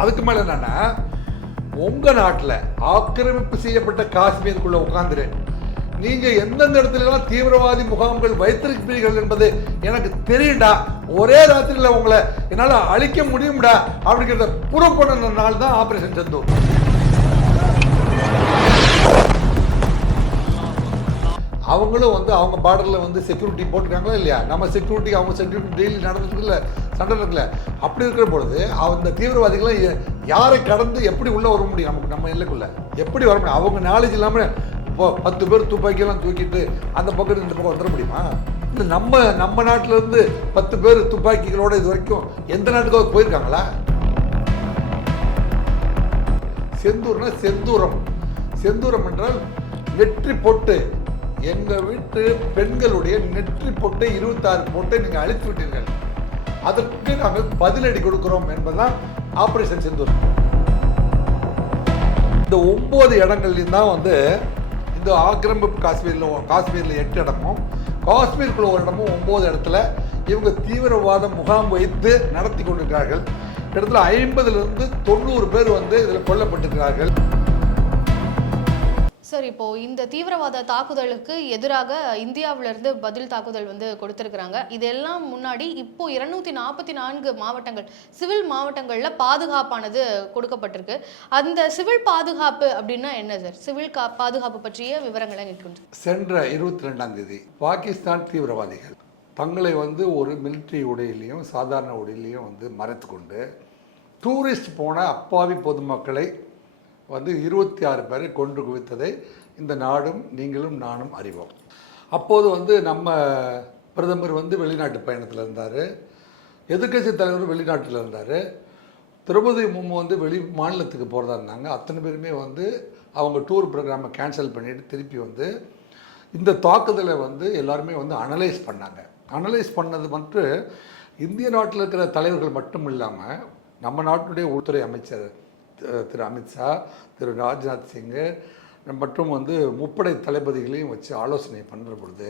அதுக்கு மேலே என்னன்னா, உங்கள் நாட்டில் ஆக்கிரமிப்பு செய்யப்பட்ட காஷ்மீருக்குள்ளே உட்காந்துரு நீங்கள் எந்தெந்த இடத்துலலாம் தீவிரவாதி முகாம்கள் வைத்திருக்கிறீர்கள் என்பது எனக்கு தெரியும்டா, ஒரே ராத்திரியில் உங்களை என்னால் அழிக்க முடியும்டா அப்படிங்கிறத ப்ரூவ் பண்ண நாள் தான் ஆபரேஷன் செந்தூர். அவங்களும் வந்து அவங்க பார்டரில் வந்து செக்யூரிட்டி போட்டிருக்காங்களா இல்லையா, நம்ம செக்யூரிட்டி அவங்க செக்யூரிட்டி டெய்லி நடந்துட்டு இல்லை, சண்டை இருக்குல்ல. அப்படி இருக்கிற பொழுது அந்த தீவிரவாதிகளும் யாரை கடந்து எப்படி உள்ளே வர முடியும், நமக்கு நம்ம எல்லைக்குள்ள எப்படி வர முடியும்? அவங்க நாலேஜ் இல்லாமல் இப்போ 10 பேர் துப்பாக்கியெல்லாம் தூக்கிட்டு அந்த பக்கம் இந்த பக்கம் வந்துட முடியுமா? இல்லை நம்ம நாட்டிலேருந்து 10 பேர் துப்பாக்கிகளோட இது வரைக்கும் எந்த நாட்டுக்காவது போயிருக்காங்களா? செந்தூர்னா செந்தூரம். செந்தூரம் என்றால் நெற்றி பொட்டு. எங்கள் வீட்டு பெண்களுடைய நெற்றி பொட்டை 26 பொட்டை நீங்கள் அழித்து விட்டீர்கள், அதற்கு நாங்கள் பதிலடி கொடுக்கிறோம் என்பதுதான் ஆபரேஷன் செந்தூர். இந்த 9 இடங்கள்லையும் தான் வந்து இந்த ஆக்கிரமிப்பு காஷ்மீரில் 8 இடமும், காஷ்மீருக்குள்ள ஒரு இடமும் 9 இடத்துல இவங்க தீவிரவாத முகாம் வைத்து நடத்தி கொண்டிருக்கிறார்கள். கிட்டத்தட்ட 50லிருந்து 90 பேர் வந்து இதில் கொல்லப்பட்டிருக்கிறார்கள். சார், இப்போ இந்த தீவிரவாத தாக்குதலுக்கு எதிராக இந்தியாவிலிருந்து பதில் தாக்குதல் வந்து கொடுத்திருக்கிறாங்க. இதெல்லாம் முன்னாடி இப்போ 244 மாவட்டங்கள், சிவில் மாவட்டங்களில் பாதுகாப்பானது கொடுக்கப்பட்டிருக்கு. அந்த சிவில் பாதுகாப்பு அப்படின்னா என்ன சார்? சிவில் பாதுகாப்பு பற்றிய விவரங்களை கேட்கின்றோம். சென்ற 22ஆம் தேதி பாகிஸ்தான் தீவிரவாதிகள் தங்களை வந்து ஒரு மிலிட்ரி உடையிலையும் சாதாரண உடையிலையும் வந்து மறைத்து கொண்டு டூரிஸ்ட் போன அப்பாவி பொதுமக்களை வந்து 26 பேரை கொன்று குவித்ததை இந்த நாடும் நீங்களும் நானும் அறிவோம். அப்போது வந்து நம்ம பிரதமர் வந்து வெளிநாட்டு பயணத்தில் இருந்தார், எதிர்க்கட்சி தலைவர் வெளிநாட்டில் இருந்தார், திரௌபதி முர்மு வந்து வெளி மாநிலத்துக்கு போகிறதா இருந்தாங்க. அத்தனை பேருமே வந்து அவங்க டூர் ப்ரோக்ராமை கேன்சல் பண்ணிவிட்டு திருப்பி வந்து இந்த தாக்குதலை வந்து எல்லாருமே வந்து அனலைஸ் பண்ணாங்க. அனலைஸ் பண்ணது மட்டும் இந்திய நாட்டில் இருக்கிற தலைவர்கள் மட்டும் இல்லாமல் நம்ம நாட்டுடைய உள்துறை அமைச்சர் திரு அமித்ஷா, திரு ராஜ்நாத் சிங்கு மற்றும் வந்து முப்படை தளபதிகளையும் வச்சு ஆலோசனை பண்ணுற பொழுது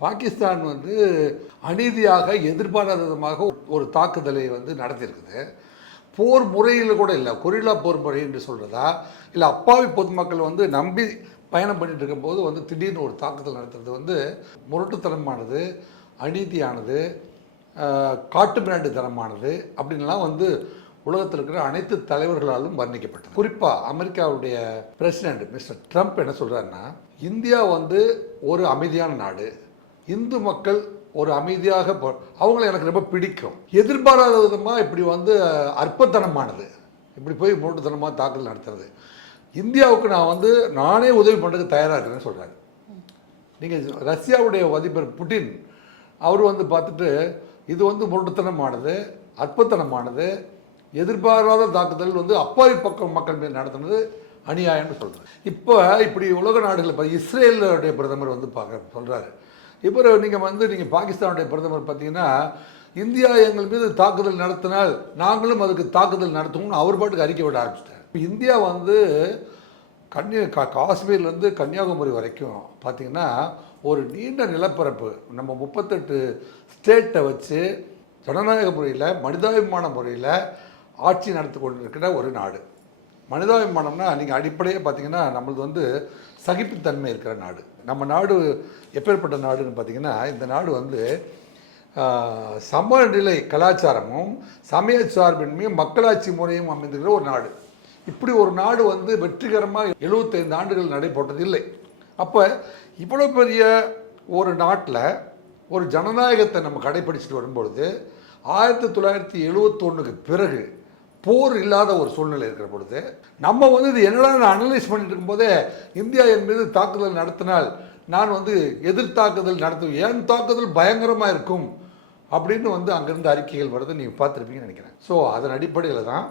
பாகிஸ்தான் வந்து அநீதியாக எதிர்பாராத விதமாக ஒரு தாக்குதலை வந்து நடத்தியிருக்குது. போர் முறையில் கூட இல்லை, கொரில்லா போர் முறை என்று சொல்கிறதா இல்லை அப்பாவி பொதுமக்கள் வந்து நம்பி பயணம் பண்ணிட்டு இருக்கும்போது வந்து திடீர்னு ஒரு தாக்குதல் நடத்துறது வந்து முரட்டுத்தனமானது, அநீதியானது, காட்டு மிராண்டு தனமானது அப்படின்லாம் வந்து உலகத்தில் இருக்கிற அனைத்து தலைவர்களாலும் வர்ணிக்கப்பட்டது. குறிப்பாக அமெரிக்காவுடைய பிரசிடென்ட் மிஸ்டர் ட்ரம்ப் என்ன சொல்கிறாருன்னா, இந்தியா வந்து ஒரு அமைதியான நாடு, இந்து மக்கள் ஒரு அமைதியாக அவங்கள எனக்கு ரொம்ப பிடிக்கும், எதிர்பாராத விதமாக இப்படி வந்து அற்பத்தனமானது, இப்படி போய் மூட்டுத்தனமாக தாக்குதல் நடத்துறது, இந்தியாவுக்கு நான் வந்து நானே உதவி பண்ணுறதுக்கு தயாராக இருக்கிறேன்னு சொல்கிறாரு. நீங்கள் ரஷ்யாவுடைய அதிபர் புட்டின் அவர் வந்து பார்த்துட்டு இது வந்து முரட்டுத்தனமானது, அற்பத்தனமானது, எதிர்பாராத தாக்குதல் வந்து அப்பாவி பக்கம் மக்கள் மீது நடத்துனது அநியாயம்னு சொல்கிறார். இப்போ இப்படி உலக நாடுகளில் இப்போ இஸ்ரேலுடைய பிரதமர் வந்து சொல்கிறாரு. இப்போ நீங்கள் பாகிஸ்தானுடைய பிரதமர் பார்த்தீங்கன்னா, இந்தியா எங்கள் மீது தாக்குதல் நடத்தினால் நாங்களும் அதுக்கு தாக்குதல் நடத்துவோம்னு அவர் பாட்டுக்கு அறிக்கை விட ஆரம்பிச்சிட்டார். இப்போ இந்தியா வந்து காஷ்மீர்லேருந்து கன்னியாகுமரி வரைக்கும் பார்த்திங்கன்னா ஒரு நீண்ட நிலப்பரப்பு, நம்ம 38 ஸ்டேட்டை வச்சு ஜனநாயக முறையில் மனிதாபிமான முறையில் ஆட்சி நடத்தி கொண்டிருக்கிற ஒரு நாடு. மனிதாபிமானம்னா நீங்கள் அடிப்படையே பார்த்தீங்கன்னா நம்மளது வந்து சகிப்புத்தன்மை இருக்கிற நாடு. நம்ம நாடு எப்பேற்பட்ட நாடுன்னு பார்த்தீங்கன்னா, இந்த நாடு வந்து சமநிலை கலாச்சாரமும் சமய சார்பின்மையும் மக்களாட்சி முறையும் அமைந்திருக்கிற ஒரு நாடு. இப்படி ஒரு நாடு வந்து வெற்றிகரமாக 75 ஆண்டுகள் நடைபெற்றது இல்லை. அப்போ இவ்வளோ பெரிய ஒரு நாட்டில் ஒரு ஜனநாயகத்தை நம்ம கடைப்பிடிச்சிட்டு வரும்பொழுது 1971க்கு பிறகு போர் இல்லாத ஒரு சூழ்நிலை இருக்கிற பொழுது நம்ம வந்து இது என்னடா அனலைஸ் பண்ணிட்டு இருக்கும்போதே இந்தியா என் மீது தாக்குதல் நடத்தினால் நான் வந்து எதிர் தாக்குதல் நடத்துவேன், ஏன் தாக்குதல் பயங்கரமாக இருக்கும் அப்படின்னு வந்து அங்கேருந்து அறிக்கைகள் வருது, நீங்கள் பார்த்துருப்பீங்கன்னு நினைக்கிறேன். ஸோ அதன் அடிப்படையில் தான்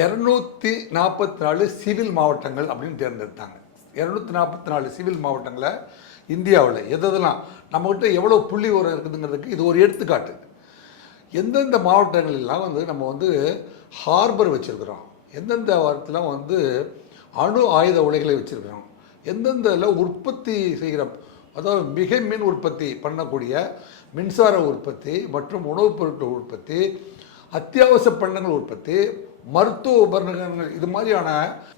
244 சிவில் மாவட்டங்கள் அப்படின்னு தேர்ந்தெடுத்தாங்க. 244 சிவில் மாவட்டங்களை இந்தியாவில் எதெல்லாம் நம்மகிட்ட எவ்வளோ புள்ளி உரம் இருக்குதுங்கிறதுக்கு இது ஒரு எடுத்துக்காட்டு. எந்தெந்த மாவட்டங்களெல்லாம் வந்து நம்ம வந்து ஹார்பர் வச்சுருக்கிறோம், எந்தெந்த வாரத்தில் வந்து அணு ஆயுத உலைகளை வச்சுருக்கிறோம், எந்தெந்த உற்பத்தி செய்கிற, அதாவது மிகை மின் உற்பத்தி பண்ணக்கூடிய மின்சார உற்பத்தி மற்றும் உணவுப் பொருட்கள் உற்பத்தி, அத்தியாவசிய பண்டங்கள் உற்பத்தி, மருத்துவ உபகரணங்கள், இது மாதிரியான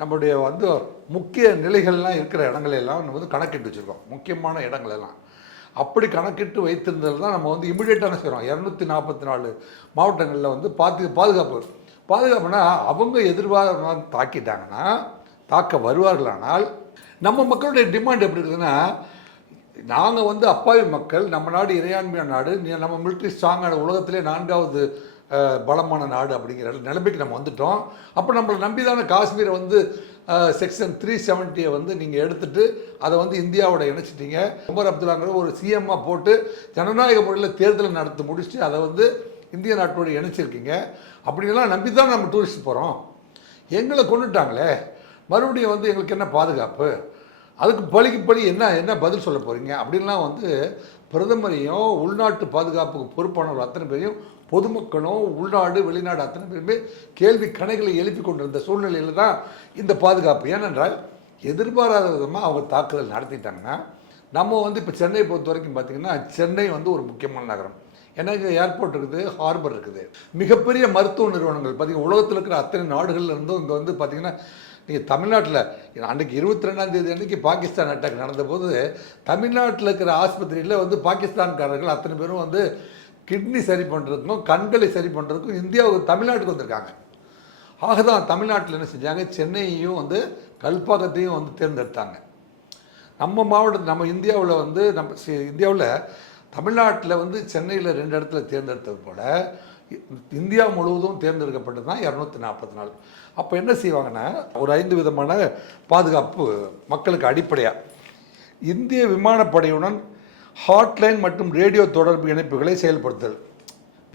நம்முடைய வந்து முக்கிய நிலைகள்லாம் இருக்கிற இடங்களெல்லாம் நம்ம வந்து கணக்கிட்டு வச்சுருக்கோம். முக்கியமான இடங்களெல்லாம் அப்படி கணக்கிட்டு வைத்திருந்தது தான் நம்ம வந்து இமிடியேட்டாக என்ன செய்கிறோம், 244 மாவட்டங்களில் வந்து பாதுகாப்புனா அவங்க எதிர்பார்ப்பு தாக்கிட்டாங்கன்னா, தாக்க வருவார்களானால் நம்ம மக்களுடைய டிமாண்ட் எப்படி இருக்குதுன்னா, நாங்கள் வந்து அப்பாவி மக்கள், நம்ம நாடு இறையாண்மையான நாடு, நம்ம மிலிட்ரி ஸ்ட்ராங்கான உலகத்திலே 4வது பலமான நாடு அப்படிங்கிற நிலைமைக்கு நம்ம வந்துட்டோம். அப்போ நம்மளை நம்பி தானே காஷ்மீரை வந்து செக்ஷன் 370 வந்து நீங்கள் எடுத்துகிட்டு அதை வந்து இந்தியாவோட இணைச்சிட்டீங்க. உமர் அப்துல்லாங்கிற ஒரு சிஎம்மாக போட்டு ஜனநாயக முறையில் தேர்தலை நடத்தி முடிச்சுட்டு அதை வந்து இந்திய நாட்டோடு இணைச்சிருக்கீங்க. அப்படிங்கெல்லாம் நம்பி தான் நம்ம டூரிஸ்ட் போகிறோம். எங்களை கொண்டுட்டாங்களே, மறுபடியும் வந்து எங்களுக்கு என்ன பாதுகாப்பு, அதுக்கு பழிக்கு பழி என்ன பதில் சொல்ல போகிறீங்க அப்படின்லாம் வந்து பிரதமரையும் உள்நாட்டு பாதுகாப்புக்கு பொறுப்பானவர்கள் அத்தனை பேரையும் பொதுமக்களும் உள்நாடு வெளிநாடு அத்தனை பேருமே கேள்வி கணைகளை எழுப்பி கொண்டிருந்த சூழ்நிலையில் தான் இந்த பாதுகாப்பு. ஏனென்றால் எதிர்பாராத விதமாக அவங்க தாக்குதல் நடத்திட்டாங்கன்னா, நம்ம வந்து இப்போ சென்னையை பொறுத்த வரைக்கும் பார்த்திங்கன்னா, சென்னை வந்து ஒரு முக்கியமான நகரம். ஏன்னா இங்கே ஏர்போர்ட் இருக்குது, ஹார்பர் இருக்குது, மிகப்பெரிய மருத்துவ நிறுவனங்கள் பார்த்திங்கன்னா உலகத்தில் இருக்கிற அத்தனை நாடுகளில் இருந்தும் இங்கே வந்து பார்த்திங்கன்னா, நீங்கள் தமிழ்நாட்டில் அன்றைக்கி 22ஆம் தேதி அன்றைக்கி பாகிஸ்தான் அட்டாக் நடந்தபோது தமிழ்நாட்டில் இருக்கிற ஆஸ்பத்திரியில் வந்து பாகிஸ்தான்காரர்கள் அத்தனை பேரும் வந்து கிட்னி சரி பண்ணுறதுக்கும் கண்களை சரி பண்ணுறதுக்கும் இந்தியாவுக்கு தமிழ்நாட்டுக்கு வந்திருக்காங்க. ஆக தான் தமிழ்நாட்டில் என்ன செஞ்சாங்க, சென்னையையும் வந்து கல்பாக்கத்தையும் வந்து தேர்ந்தெடுத்தாங்க. நம்ம மாவட்டத்தில் நம்ம இந்தியாவில் வந்து இந்தியாவில் தமிழ்நாட்டில் வந்து சென்னையில் 2 இடத்துல தேர்ந்தெடுத்தது போல் இந்தியா முழுவதும் தேர்ந்தெடுக்கப்பட்டது தான் 244. அப்போ என்ன செய்வாங்கன்னா, ஒரு 5 விதமான பாதுகாப்பு மக்களுக்கு அடிப்படையாக இந்திய விமானப்படையுடன் ஹாட்லைன் மற்றும் ரேடியோ தொடர்பு இணைப்புகளை செயல்படுத்தல்.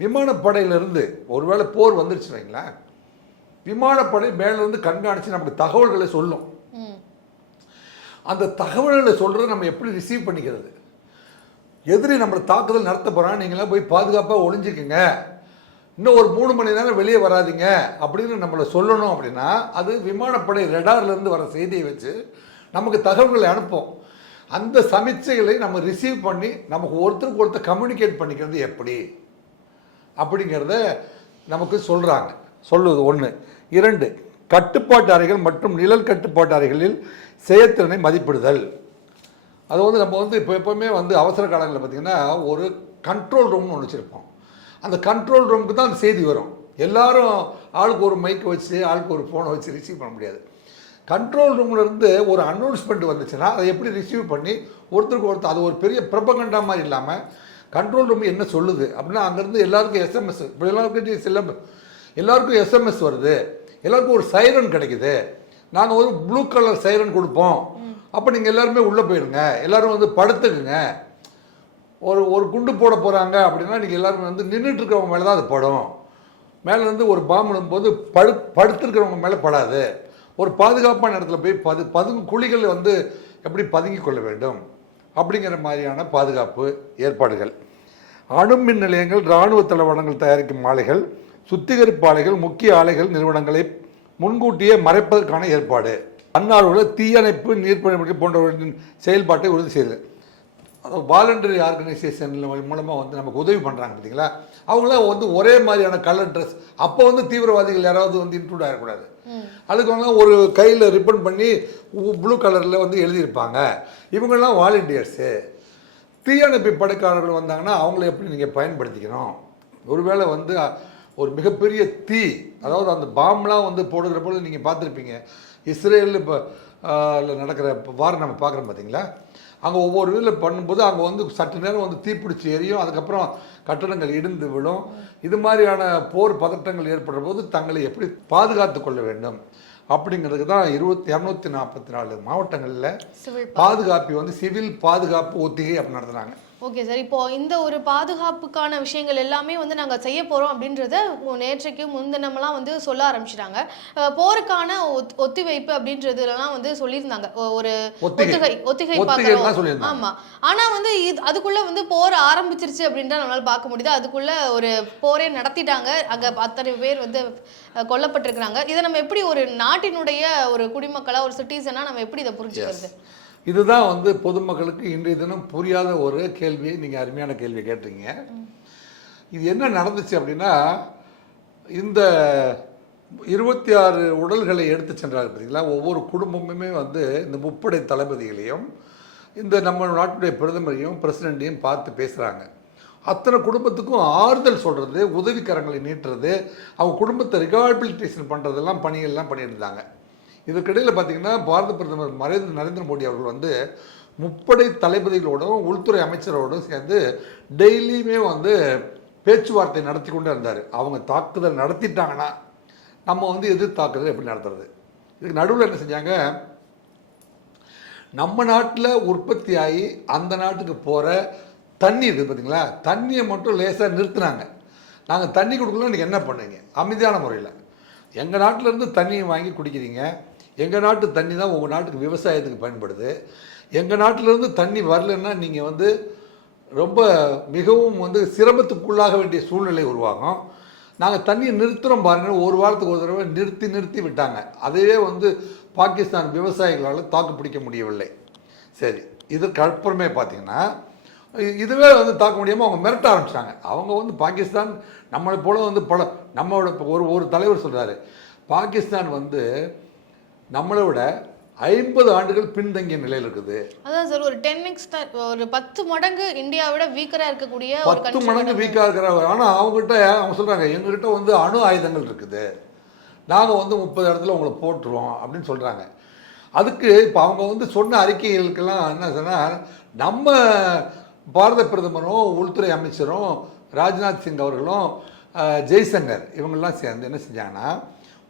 விமானப்படையிலிருந்து ஒருவேளை போர் வந்துருச்சு வைங்களேன், விமானப்படை மேலிருந்து கண்காணித்து நமக்கு தகவல்களை சொல்லும். அந்த தகவல்களை சொல்கிறத நம்ம எப்படி ரிசீவ் பண்ணிக்கிறது, எதிரி நம்மளை தாக்குதல் நடத்த போகிறான், நீங்களாம் போய் பாதுகாப்பாக ஒளிஞ்சிக்குங்க, இன்னும் ஒரு 3 மணி நேரம் வெளியே வராதிங்க அப்படின்னு நம்மளை சொல்லணும். அப்படின்னா அது விமானப்படை ரெடார்லேருந்து வர செய்தியை வச்சு நமக்கு தகவல்களை அனுப்போம். அந்த சமிச்சைகளை நம்ம ரிசீவ் பண்ணி நமக்கு ஒருத்தருக்கு ஒருத்தர் கம்யூனிகேட் பண்ணிக்கிறது எப்படி அப்படிங்கிறத நமக்கு சொல்கிறாங்க. சொல்லுவது 1. 2, கட்டுப்பாட்டு அறைகள் மற்றும் நிழல் கட்டுப்பாட்டு அறைகளில் செயற்திறனை மதிப்பிடுதல். அது வந்து நம்ம வந்து இப்போ எப்போவுமே வந்து அவசர காலங்களில் பார்த்திங்கன்னா ஒரு கண்ட்ரோல் ரூம்னு ஒன்று வச்சுருப்போம். அந்த கண்ட்ரோல் ரூமுக்கு தான் அந்த செய்தி வரும். எல்லாரும் ஆளுக்கு ஒரு மைக்கை வச்சு ஆளுக்கு ஒரு ஃபோனை வச்சு ரிசீவ் பண்ண முடியாது. கண்ட்ரோல் ரூம்லேருந்து ஒரு அனௌன்ஸ்மெண்ட் வந்துச்சுன்னா அதை எப்படி ரிசீவ் பண்ணி ஒருத்தருக்கு ஒருத்தர், அது ஒரு பெரிய பிரபகண்டா மாதிரி இல்லாமல் கண்ட்ரோல் ரூம் என்ன சொல்லுது அப்படின்னா, அங்கேருந்து எல்லாருக்கும் எஸ்எம்எஸ், இப்போ எல்லாருக்கும் எஸ்எம்எஸ் வருது, எல்லாருக்கும் ஒரு சைரன் கிடைக்குது, நாங்கள் ஒரு ப்ளூ கலர் சைரன் கொடுப்போம், அப்போ நீங்கள் எல்லாருமே உள்ளே போயிடுங்க, எல்லோரும் வந்து படுத்துக்குங்க, ஒரு குண்டு போட போகிறாங்க அப்படின்னா நீங்கள் எல்லாருமே வந்து நின்றுட்டுருக்கிறவங்க மேலே தான் அது படும், மேலேருந்து ஒரு பாம்பு போது படுத்துருக்கிறவங்க மேலே படாது, ஒரு பாதுகாப்பான இடத்துல போய் பதுங்கு குழிகள் வந்து எப்படி பதுங்கி கொள்ள வேண்டும் அப்படிங்கிற மாதிரியான பாதுகாப்பு ஏற்பாடுகள். அணுமின் நிலையங்கள், இராணுவ தளவாடங்கள் தயாரிக்கும் ஆலைகள், சுத்திகரிப்பு ஆலைகள், முக்கிய ஆலைகள் நிறுவனங்களை முன்கூட்டியே மறைப்பதற்கான ஏற்பாடு. தன்னார்வலர் தீயணைப்பு, நீர்ப்பணிகள் போன்றவற்றின் செயல்பாட்டை உறுதி செய்தது. வாலண்டரி ஆர்கனைசேஷன் மூலமாக வந்து நமக்கு உதவி பண்ணுறாங்க பார்த்தீங்களா, அவங்களாம் வந்து ஒரே மாதிரியான கலர் ட்ரெஸ். அப்போ வந்து தீவிரவாதிகள் யாராவது வந்து இன்க்ளூட் ஆகக்கூடாது. அதுக்கு வந்து ஒரு கையில் ரிப்பன் பண்ணி ப்ளூ கலரில் வந்து எழுதியிருப்பாங்க, இவங்கெல்லாம் வாலண்டியர்ஸு. தீயணைப்பு படைக்காரர்கள் வந்தாங்கன்னா அவங்கள எப்படி நீங்கள் பயன்படுத்திக்கணும், ஒருவேளை வந்து ஒரு மிகப்பெரிய தீ, அதாவது அந்த பாம்லாம் வந்து போடுகிற போது நீங்கள் பார்த்துருப்பீங்க, இஸ்ரேலில் இப்போ நடக்கிற வாரம் நம்ம பார்க்குறோம் பார்த்தீங்களா, அங்கே ஒவ்வொரு இதில் பண்ணும்போது அங்கே வந்து சற்று நேரம் வந்து தீப்பிடிச்சி எரியும், அதுக்கப்புறம் கட்டடங்கள் இடிந்து விடும். இது மாதிரியான போர் பதட்டங்கள் ஏற்படுற போது தங்களை எப்படி பாதுகாத்து கொள்ள வேண்டும் அப்படிங்கிறதுக்கு தான் 244 மாவட்டங்களில் பாதுகாப்பு வந்து சிவில் பாதுகாப்பு ஒத்திகை அப்படி நடத்துனாங்க. ஓகே சார், இப்போ இந்த ஒரு பாதுகாப்புக்கான விஷயங்கள் எல்லாமே வந்து நாங்கள் செய்ய போகிறோம் அப்படின்றத நேற்றைக்கு முன்தினமெல்லாம் வந்து சொல்ல ஆரம்பிச்சிட்டாங்க. போருக்கான ஒத்திவைப்பு அப்படின்றதுலாம் வந்து சொல்லியிருந்தாங்க, ஒரு ஒத்திகை பார்க்குறோம். ஆமாம், ஆனால் வந்து அதுக்குள்ளே வந்து போர் ஆரம்பிச்சிருச்சு அப்படின்றத நம்மளால் பார்க்க முடியுது. அதுக்குள்ளே ஒரு போரே நடத்திட்டாங்க, அங்கே அத்தனை பேர் வந்து கொல்லப்பட்டிருக்கிறாங்க. இதை நம்ம எப்படி ஒரு நாட்டினுடைய ஒரு குடிமக்களாக, ஒரு சிட்டிசனாக நம்ம எப்படி இதை புரிஞ்சுக்கிறது? இதுதான் வந்து பொதுமக்களுக்கு இன்றைய தினம் புரியாத ஒரு கேள்வியை நீங்கள் அருமையான கேள்வி கேட்டீங்க. இது என்ன நடந்துச்சு அப்படின்னா, இந்த 26 உடல்களை எடுத்து சென்றார்கள் பார்த்தீங்களா. ஒவ்வொரு குடும்பமுமே வந்து இந்த முப்படை தளபதிகளையும் இந்த நம்ம நாட்டுடைய பிரதமரையும் பிரசிடெண்ட்டையும் பார்த்து பேசுகிறாங்க. அத்தனை குடும்பத்துக்கும் ஆறுதல் சொல்கிறது, உதவிக்கரங்களை நீட்டுறது, அவங்க குடும்பத்தை ரிகாபிலிட்டேஷன் பண்ணுறதெல்லாம் பணிகள்லாம் பண்ணியிருந்தாங்க. இதுக்கிடையில் பார்த்திங்கன்னா பாரத பிரதமர் நரேந்திர மோடி அவர்கள் வந்து முப்படை தளபதிகளோடும் உள்துறை அமைச்சரோடும் சேர்ந்து டெய்லியுமே வந்து பேச்சுவார்த்தை நடத்தி கொண்டு இருந்தார். அவங்க தாக்குதல் நடத்திட்டாங்கன்னா நம்ம வந்து எதிர் தாக்குதல் எப்படி நடத்துறது. இதுக்கு நடுவில் என்ன செஞ்சாங்க, நம்ம நாட்டில் உற்பத்தி ஆகி அந்த நாட்டுக்கு போகிற தண்ணி இருக்குது பார்த்தீங்களா, தண்ணியை மட்டும் லேசாக நிறுத்தினாங்க. நாங்கள் தண்ணி கொடுக்கலாம், நீங்கள் என்ன பண்ணுவீங்க? அமைதியான முறையில் எங்கள் நாட்டிலேருந்து தண்ணியை வாங்கி குடிக்கிறீங்க, எங்கள் நாட்டு தண்ணி தான் உங்கள் நாட்டுக்கு விவசாயத்துக்கு பயன்படுது, எங்கள் நாட்டிலேருந்து தண்ணி வரலன்னா நீங்கள் வந்து ரொம்ப மிகவும் வந்து சிரமத்துக்குள்ளாக வேண்டிய சூழ்நிலை உருவாகும். நாங்கள் தண்ணியை நிறுத்துகிறோம் பாருங்கள், ஒரு வாரத்துக்கு ஒரு தடவை நிறுத்தி விட்டாங்க. அதையே வந்து பாகிஸ்தான் விவசாயிகளால் தாக்கு பிடிக்க முடியவில்லை. சரி, இதற்கு அப்புறமே பார்த்தீங்கன்னா இதுவே வந்து தாக்க முடியாமல் அவங்க மிரட்ட ஆரம்பிச்சிட்டாங்க. அவங்க வந்து பாகிஸ்தான் நம்மளை போல வந்து நம்மளோட ஒரு தலைவர் சொல்கிறாரு, பாகிஸ்தான் வந்து நம்மளை விட 50 ஆண்டுகள் பின்தங்கிய நிலையில் இருக்குது. அதான் சார், ஒரு 10x ஒரு 10 மடங்கு இந்தியாவை விட வீக்கராக இருக்கக்கூடிய 10 மடங்கு வீக்காக இருக்கிறாங்க. ஆனால் அவங்ககிட்ட அவங்க சொல்கிறாங்க, எங்ககிட்ட வந்து அணு ஆயுதங்கள் இருக்குது, நாங்கள் வந்து 30 இடத்துல உங்களை போட்டுருவோம் அப்படின்னு சொல்கிறாங்க. அதுக்கு இப்போ அவங்க வந்து சொன்ன அறிக்கைகளுக்கெல்லாம் என்ன சொன்னால், நம்ம பாரத பிரதமரும் உள்துறை அமைச்சரும் ராஜ்நாத் சிங் அவர்களும் ஜெய்சங்கர் இவங்கெல்லாம் சேர்ந்து என்ன செஞ்சாங்கன்னா,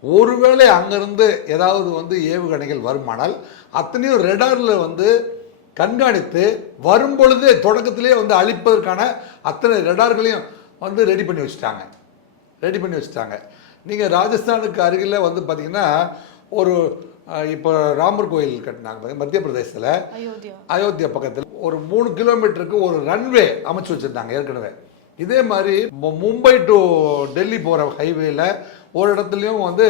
ஒருவேளை அங்கேருந்து ஏதாவது வந்து ஏவுகணைகள் வருமானால் அத்தனையும் ரெடாரில் வந்து கண்காணித்து வரும்பொழுது தொடக்கத்திலே வந்து அழிப்பதற்கான அத்தனை ரெடார்களையும் வந்து ரெடி பண்ணி வச்சுட்டாங்க. நீங்கள் ராஜஸ்தானுக்கு அருகில் வந்து பார்த்தீங்கன்னா ஒரு இப்போ ராமர் கோயில் கட்டினாங்க மத்திய பிரதேசத்தில், அயோத்தியா பக்கத்தில் ஒரு 3 கிலோமீட்டருக்கு ஒரு ரன்வே அமைச்சு வச்சுருந்தாங்க ஏற்கனவே. இதே மாதிரி மும்பை டு டெல்லி போகிற ஹைவேயில் ஒரு இடத்துலையும் வந்து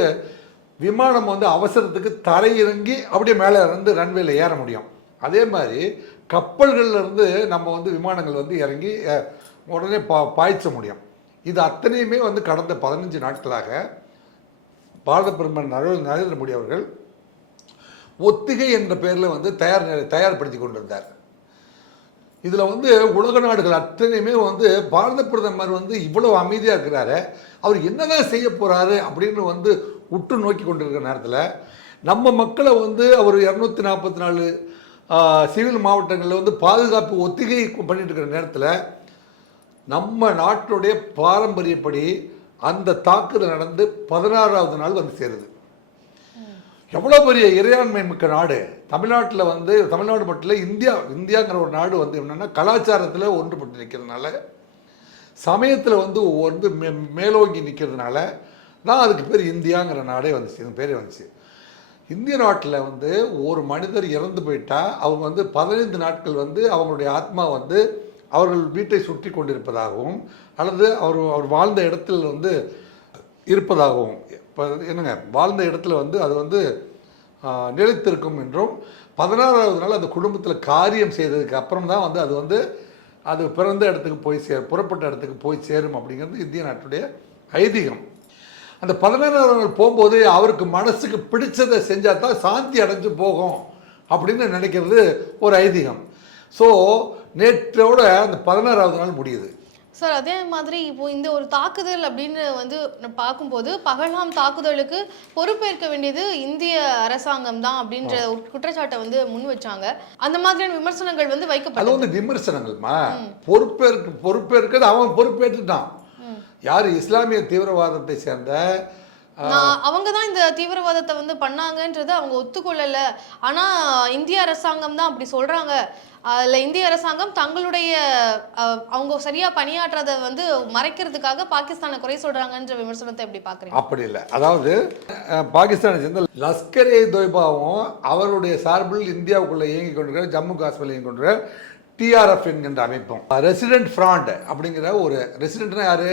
விமானம் வந்து அவசரத்துக்கு தரையிறங்கி அப்படியே மேலே இருந்து ரன்வேல ஏற முடியும். அதே மாதிரி கப்பல்கள்லேருந்து நம்ம வந்து விமானங்கள் வந்து இறங்கி உடனே பாய்ச்ச முடியும். இது அத்தனையுமே வந்து கடந்த 15 நாட்களாக பாரத பிரதமர் நரேந்திர மோடி அவர்கள் ஒத்திகை என்ற பேரில் வந்து தயார்படுத்தி கொண்டிருந்தார். இதில் வந்து உலக நாடுகள் அத்தனையுமே வந்து பாரத பிரதமர் வந்து இவ்வளவு அமைதியாக இருக்கிறாரு, அவர் என்னதான் செய்ய போகிறாரு அப்படின்னு வந்து உற்று நோக்கி கொண்டிருக்கிற நேரத்தில் நம்ம மக்களை வந்து அவர் 244 சிவில் மாவட்டங்களில் வந்து பாதுகாப்பு ஒத்திகை பண்ணிட்டு இருக்கிற நேரத்தில் நம்ம நாட்டுடைய பாரம்பரியப்படி அந்த தாக்குதல் நடந்து 16வது நாள் வந்து சேருது. எவ்வளோ பெரிய இறையாண்மை மிக்க நாடு தமிழ்நாட்டில் வந்து, தமிழ்நாடு மட்டும் இல்லை, இந்தியாங்கிற ஒரு நாடு வந்து என்னென்னா கலாச்சாரத்தில் ஒன்றுபட்டு நிற்கிறதுனால, சமயத்தில் வந்து மேலோங்கி நிற்கிறதுனால தான் அதுக்கு பேர் இந்தியாங்கிற நாடே வந்துச்சு, இந்த பேரே வந்துச்சு. இந்திய நாட்டில் வந்து ஒரு மனிதர் இறந்து போயிட்டா அவங்க வந்து 15 நாட்கள் வந்து அவங்களுடைய ஆத்மா வந்து அவர்கள் வீட்டை சுற்றி கொண்டிருப்பதாகவும் அல்லது அவர் வாழ்ந்த இடத்துல வந்து இருப்பதாகவும், இப்போ என்னங்க வாழ்ந்த இடத்துல வந்து அது வந்து நிலைத்திருக்கும் என்றும் 16வது நாள் அந்த குடும்பத்தில் காரியம் செய்ததுக்கு அப்புறம் தான் வந்து அது பிறந்த இடத்துக்கு போய் புறப்பட்ட இடத்துக்கு போய் சேரும் அப்படிங்கிறது இந்திய நாட்டுடைய ஐதீகம். அந்த 16வது நாள் போகும்போது அவருக்கு மனசுக்கு பிடிச்சதை செஞ்சால் தான் சாந்தி அடைஞ்சு போகும் அப்படின்னு நினைக்கிறது ஒரு ஐதீகம். ஸோ நேற்றோட அந்த 16வது நாள் முடியுது சார். அதே மாதிரி இப்போ இந்த ஒரு தாக்குதல் அப்படின்னு வந்து பார்க்கும்போது பகல்காம் தாக்குதலுக்கு பொறுப்பேற்க வேண்டியது இந்திய அரசாங்கம் தான் அப்படின்ற குற்றச்சாட்டை வந்து முன் வச்சாங்க. அந்த மாதிரியான விமர்சனங்கள் வந்து வைக்கப்பட்டது. அது வந்து விமர்சனங்கள்மா, பொறுப்பேற்கிறது அவன் பொறுப்பேற்றுட்டான். யார் இஸ்லாமிய தீவிரவாதத்தை சேர்ந்த அவங்க தான் இந்த தீவிரவாதத்தை வந்து பண்ணாங்கன்றது அவங்க ஒத்துக்கொள்ளல. ஆனா இந்திய அரசாங்கம் தான் அப்படி சொல்றாங்க. அதில் இந்திய அரசாங்கம் தங்களுடைய அவங்க சரியா பணியாற்றதை வந்து மறைக்கிறதுக்காக பாகிஸ்தானை குறை சொல்றாங்கன்ற விமர்சனத்தை எப்படி பாக்குறீங்க? அப்படி இல்லை. அதாவது பாகிஸ்தானை சேர்ந்த லஷ்கர்-ஏ தொய்பாவும் அவருடைய சார்பில் இந்தியாவுக்குள்ள இயங்கி கொண்டிருக்கிற ஜம்மு காஷ்மீர் இயங்கி கொண்டிருக்கிற டிஆர்எஃப் என்கின்ற அமைப்பும் ரெசிடென்ட் ஃப்ராண்ட் அப்படிங்கிற ஒரு ரெசிடென்ட்னா யாரு,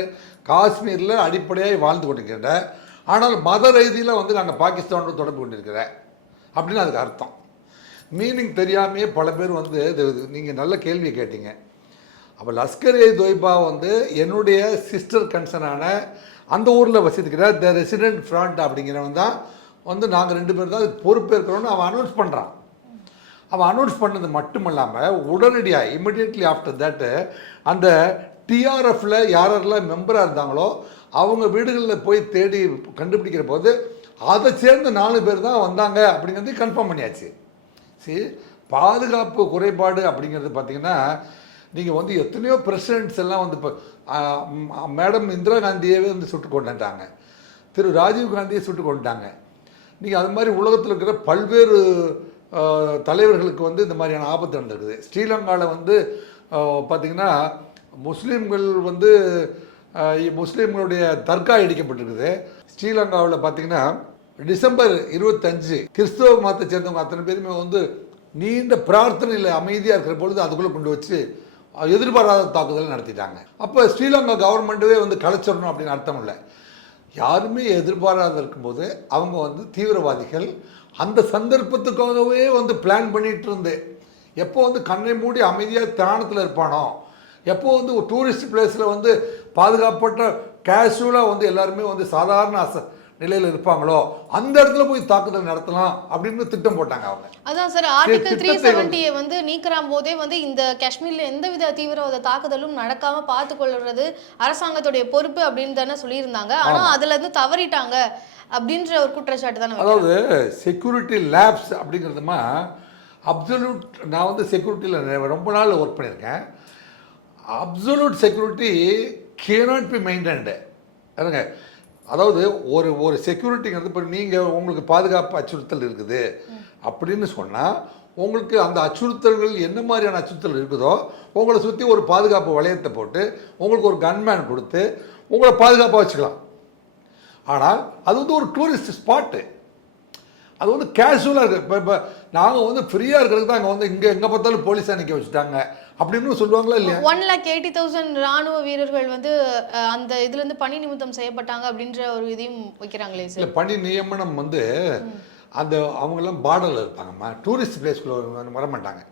காஷ்மீரில் அடிப்படையாக வாழ்ந்து கொண்டிருக்கின்ற ஆனால் மத ரீதியில் வந்து நாங்கள் பாகிஸ்தானோட தொடர்பு கொண்டிருக்கிறேன் அப்படின்னு அதுக்கு அர்த்தம். மீனிங் தெரியாமையே பல பேர் வந்து நீங்கள் நல்ல கேள்வி கேட்டீங்க. அப்போ லஷ்கர்-ஏ தொய்பா வந்து என்னுடைய சிஸ்டர் கன்சர்னான அந்த ஊரில் வசிக்கிற த ரெசிடென்ட் ஃப்ரண்ட் அப்படிங்கிறவன் தான் வந்து நாங்கள் 2 பேர் தான் அதுக்கு பொறுப்பேற்கிறோன்னு அவன் அனௌன்ஸ் பண்ணுறான். அவன் அனௌன்ஸ் பண்ணது மட்டும் இல்லாமல் உடனடியாக இமிடியட்லி ஆஃப்டர் தட்டு அந்த டிஆர்எஃப்ல யாரெல்லாம் மெம்பராக இருந்தாங்களோ அவங்க வீடுகளில் போய் தேடி கண்டுபிடிக்கிற போது அதை சேர்ந்த 4 பேர் தான் வந்தாங்க அப்படிங்கிறது கன்ஃபார்ம் பண்ணியாச்சு. சரி, பாதுகாப்பு குறைபாடு அப்படிங்கிறது பார்த்தீங்கன்னா நீங்கள் வந்து எத்தனையோ பிரசிடென்ட்ஸ் எல்லாம் வந்து இப்போ மேடம் இந்திரா காந்தியவே வந்து சுட்டு கொண்டுட்டாங்க, திரு ராஜீவ் காந்தியை சுட்டு கொண்டுட்டாங்க. நீங்கள் அது மாதிரி உலகத்தில் இருக்கிற பல்வேறு தலைவர்களுக்கு வந்து இந்த மாதிரியான ஆபத்து நடந்திருக்குது. ஸ்ரீலங்காவில் வந்து பார்த்திங்கன்னா முஸ்லீம்கள் வந்து முஸ்லீம்களுடைய தர்கா இடிக்கப்பட்டிருக்குது. ஸ்ரீலங்காவில் பார்த்திங்கன்னா டிசம்பர் 25 கிறிஸ்தவ மதத்தை சேர்ந்தவங்க அத்தனை பேருமே வந்து நீண்ட பிரார்த்தனையில் அமைதியாக இருக்கிற பொழுது அதுக்குள்ளே கொண்டு வச்சு எதிர்பாராத தாக்குதல் நடத்திட்டாங்க. அப்போ ஸ்ரீலங்கா கவர்மெண்ட்டே வந்து கலைச்சிடணும் அப்படின்னு அர்த்தம் இல்லை. யாருமே எதிர்பாராத இருக்கும்போது அவங்க வந்து தீவிரவாதிகள் அந்த சந்தர்ப்பத்துக்காகவே வந்து பிளான் பண்ணிட்டு இருந்து எப்போ வந்து கண்ணை மூடி அமைதியாக தியானத்தில் இருப்பானோ, எப்போ வந்து ஒரு டூரிஸ்ட் பிளேஸில் வந்து பாதுகாப்பட்ட கேஷுவலாக வந்து எல்லாருமே வந்து சாதாரண நிலையில் இருப்பாங்களோ அந்த இடத்துல போய் தாக்குதல் நடத்தலாம் அப்படின்னு திட்டம் போட்டாங்க அவங்க. அதான் சார், ஆர்டிகல் 370 வந்து நீக்கிற போதே வந்து இந்த காஷ்மீர்ல எந்தவித தீவிரவாத தாக்குதலும் நடக்காம பார்த்து கொள்றது அரசாங்கத்துடைய பொறுப்பு அப்படின்னு தானே சொல்லியிருந்தாங்க. ஆனா அதுல இருந்து தவறிட்டாங்க அப்படின்ற ஒரு குற்றச்சாட்டு தானே. அதாவது செக்யூரிட்டி லேப்ஸ் அப்படிங்கிறதுமா அப்சல்யூட், நான் வந்து செக்யூரிட்டியில் ரொம்ப நாள் ஒர்க் பண்ணியிருக்கேன். Absolute security cannot be maintained. அதுங்க அதாவது ஒரு செக்யூரிட்டிங்கிறது இப்போ நீங்கள் உங்களுக்கு பாதுகாப்பு அச்சுறுத்தல் இருக்குது அப்படின்னு சொன்னால் உங்களுக்கு அந்த அச்சுறுத்தல்கள் என்ன மாதிரியான அச்சுறுத்தல் இருக்குதோ உங்களை சுற்றி ஒரு பாதுகாப்பு வளையத்தை போட்டு உங்களுக்கு ஒரு கன்மேன் கொடுத்து உங்களை பாதுகாப்பாக வச்சுக்கலாம். ஆனால் அது வந்து ஒரு டூரிஸ்ட் ஸ்பாட்டு, அது வந்து கேஷுவலாக இருக்குது. இப்போ நாங்கள் வந்து ஃப்ரீயாக இருக்கிறதுக்கு தான் அங்கே வந்து எங்கே பார்த்தாலும் போலீஸாக நிற்க வச்சுட்டாங்க அப்படின்னு சொல்லுவாங்களா இல்லையா? 1,80,000 ராணுவ வீரர்கள் வந்து அந்த இதுலேருந்து பணி நிமித்தம் செய்யப்பட்டாங்க அப்படின்ற ஒரு இதையும் வைக்கிறாங்களே சார். இல்லை, பணி நியமனம் வந்து அந்த அவங்கெல்லாம் பார்டரில் இருப்பாங்கம்மா, டூரிஸ்ட் பிளேஸ்குள்ளே வர மாட்டாங்க.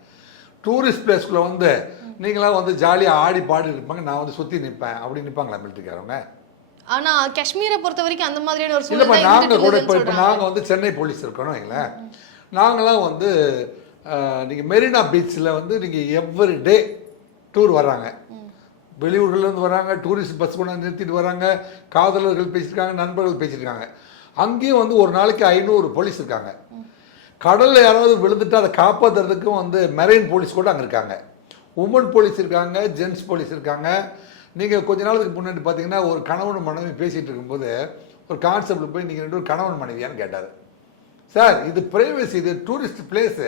டூரிஸ்ட் பிளேஸ்குள்ளே வந்து நீங்களாம் வந்து ஜாலியாக ஆடி பாடி இருப்பாங்க, நான் வந்து சுற்றி நிற்பேன் அப்படி நிற்பாங்களா மிலிட்டரிக்காரவங்க? ஆனா காஷ்மீரை பொறுத்த வரைக்கும் அந்த மாதிரியான ஒரு இல்லைப்பா, நாங்கள் கூட இப்போ நாங்கள் வந்து சென்னை போலீஸ் இருக்கணும் வைங்களேன், நாங்களாம் வந்து நீங்கள் மெரினா பீச்சில் வந்து நீங்கள் எவ்ரி டே டூர் வர்றாங்க, வெளியூர்கள்லேருந்து வராங்க, டூரிஸ்ட் பஸ் கொண்டு நிறுத்திட்டு வராங்க, காதலர்கள் பேசியிருக்காங்க, நண்பர்கள் பேசியிருக்காங்க. அங்கேயும் வந்து ஒரு நாளைக்கு 500 போலீஸ் இருக்காங்க. கடலில் யாராவது விழுந்துட்டு அதை காப்பாற்றுறதுக்கும் வந்து மெரைன் போலீஸ் கூட அங்கே இருக்காங்க, உமன் போலீஸ் இருக்காங்க, ஜென்ட்ஸ் போலீஸ் இருக்காங்க. நீங்கள் கொஞ்ச நாளுக்கு முன்னாடி பார்த்தீங்கன்னா ஒரு கணவன் மனைவி பேசிகிட்டு இருக்கும்போது ஒரு கான்செப்டில் போய் நீங்கள் 2 பேரும் கணவன் மனைவியான்னு கேட்டார். சார் இது பிரைவசி, இது டூரிஸ்ட் பிளேஸு,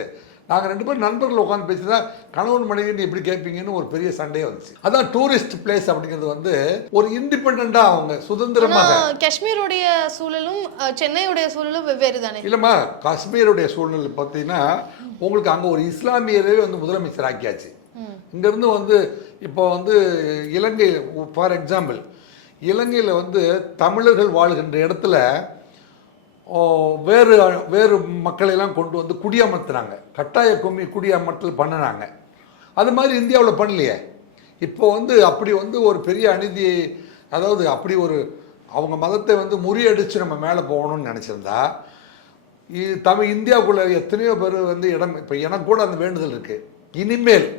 நாங்கள் 2 பேரும் நண்பர்கள் உட்காந்து பேசினா கணவன் மனைவின்னு எப்படி கேட்பீங்கன்னு ஒரு பெரிய சண்டையே வந்துச்சு. அதான் டூரிஸ்ட் பிளேஸ் அப்படிங்கிறது வந்து ஒரு இண்டிபெண்டா அவங்க சுதந்திரமாக. காஷ்மீருடைய சூழலும் சென்னையுடைய சூழலும் வெவ்வேறு தானே? இல்லைம்மா, காஷ்மீருடைய சூழ்நிலை பார்த்தீங்கன்னா உங்களுக்கு அங்கே ஒரு இஸ்லாமியரே வந்து முதலமைச்சர் ஆக்கியாச்சு. இங்கேருந்து வந்து இப்போ வந்து இலங்கை ஃபார் எக்ஸாம்பிள், இலங்கையில் வந்து தமிழர்கள் வாழ்கின்ற இடத்துல வேறு வேறு மக்களையெல்லாம் கொண்டு வந்து குடியமர்த்துறாங்க, கட்டாய குடியமர்த்தல் பண்ணினாங்க. அது மாதிரி இந்தியாவில் பண்ணலையே. இப்போ வந்து அப்படி வந்து ஒரு பெரிய அநீதி, அதாவது அப்படி ஒரு அவங்க மதத்தை வந்து முறியடித்து நம்ம மேலே போகணும்னு நினச்சிருந்தா இந்தியாவுக்குள்ளே எத்தனையோ பேர் வந்து இடம், இப்போ எனக்கு கூட அந்த வேண்டுதல் இருக்குது. இனிமேல்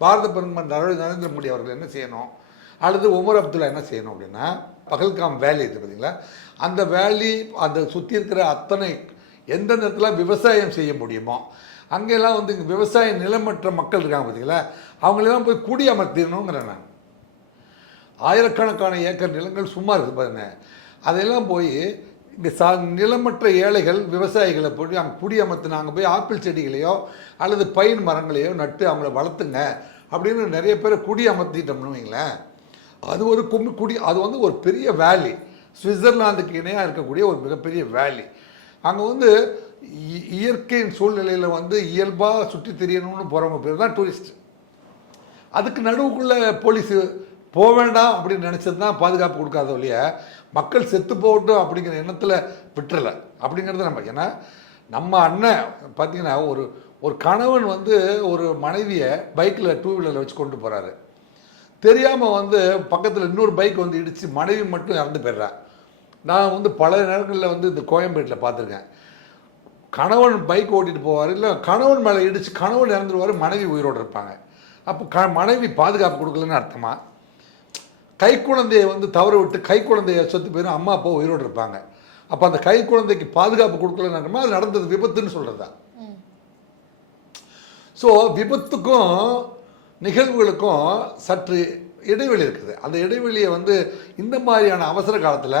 பாரத பிரதமர் நரேந்திர மோடி அவர்கள் என்ன செய்யணும், அல்லது உமர் அப்துல்லா என்ன செய்யணும் அப்படின்னா, பகல்காம் வேலி இருக்குது பார்த்தீங்களா, அந்த வேலி அந்த சுற்றி இருக்கிற அத்தனை எந்த நேரத்தில் விவசாயம் செய்ய முடியுமோ அங்கெல்லாம் வந்து இங்கே விவசாய நிலமற்ற மக்கள் இருக்காங்க பார்த்தீங்களா, அவங்களெல்லாம் போய் குடியமர்த்திடணுங்கிறேன் நான். ஆயிரக்கணக்கான ஏக்கர் நிலங்கள் சும்மா இருக்குது பாருங்க, அதையெல்லாம் போய் இங்கே நிலமற்ற ஏழைகள் விவசாயிகளை போய் அங்கே குடியமர்த்தினா அங்கே போய் ஆப்பிள் செடிகளையோ அல்லது பைன் மரங்களையோ நட்டு அவங்கள வளர்த்துங்க அப்படின்னு நிறைய பேரை குடியமர்த்திட்டோம்னு வைங்களேன். அது ஒரு அது வந்து ஒரு பெரிய வேலி, சுவிட்சர்லாந்துக்கு இணையாக இருக்கக்கூடிய ஒரு மிகப்பெரிய வேலி. அங்கே வந்து இயற்கையின் சூழ்நிலையில் வந்து இயல்பாக சுற்றி தெரியணும்னு போகிறவங்க பேர் தான் டூரிஸ்ட். அதுக்கு நடுவுக்குள்ளே போலீஸு போக வேண்டாம் அப்படின்னு நினச்சது தான் பாதுகாப்பு கொடுக்காத வழிய மக்கள் செத்து போகட்டும் அப்படிங்கிற எண்ணத்தில் விட்டுறலை அப்படிங்கிறது நம்ம. ஏன்னா நம்ம அண்ணன் பார்த்தீங்கன்னா ஒரு கணவன் வந்து ஒரு மனைவியை பைக்கில் 2 வீலரில் வச்சு கொண்டு போகிறாரு, தெரியாமல் வந்து பக்கத்தில் இன்னொரு பைக் வந்து இடித்து மனைவி மட்டும் இறந்து போயிடுறா. நான் வந்து பல நேரங்களில் வந்து இந்த கோயம்பேட்டில் பார்த்துருக்கேன். கணவன் பைக் ஓட்டிகிட்டு போவார், இல்லை கணவன் மேலே இடித்து கணவன் இறந்துருவார், மனைவி உயிரோடு இருப்பாங்க. அப்போ மனைவி பாதுகாப்பு கொடுக்கலன்னு அர்த்தமா? கை குழந்தையை வந்து தவற விட்டு கை குழந்தைய சொத்து போயிடும், அம்மா அப்பா உயிரோடு இருப்பாங்க. அப்போ அந்த கை குழந்தைக்கு பாதுகாப்பு கொடுக்கலன்னு அது நடந்தது விபத்துன்னு சொல்கிறதா? ஸோ விபத்துக்கும் நிகழ்வுகளுக்கும் சற்று இடைவெளி இருக்குது. அந்த இடைவெளியை வந்து இந்த மாதிரியான அவசர காலத்தில்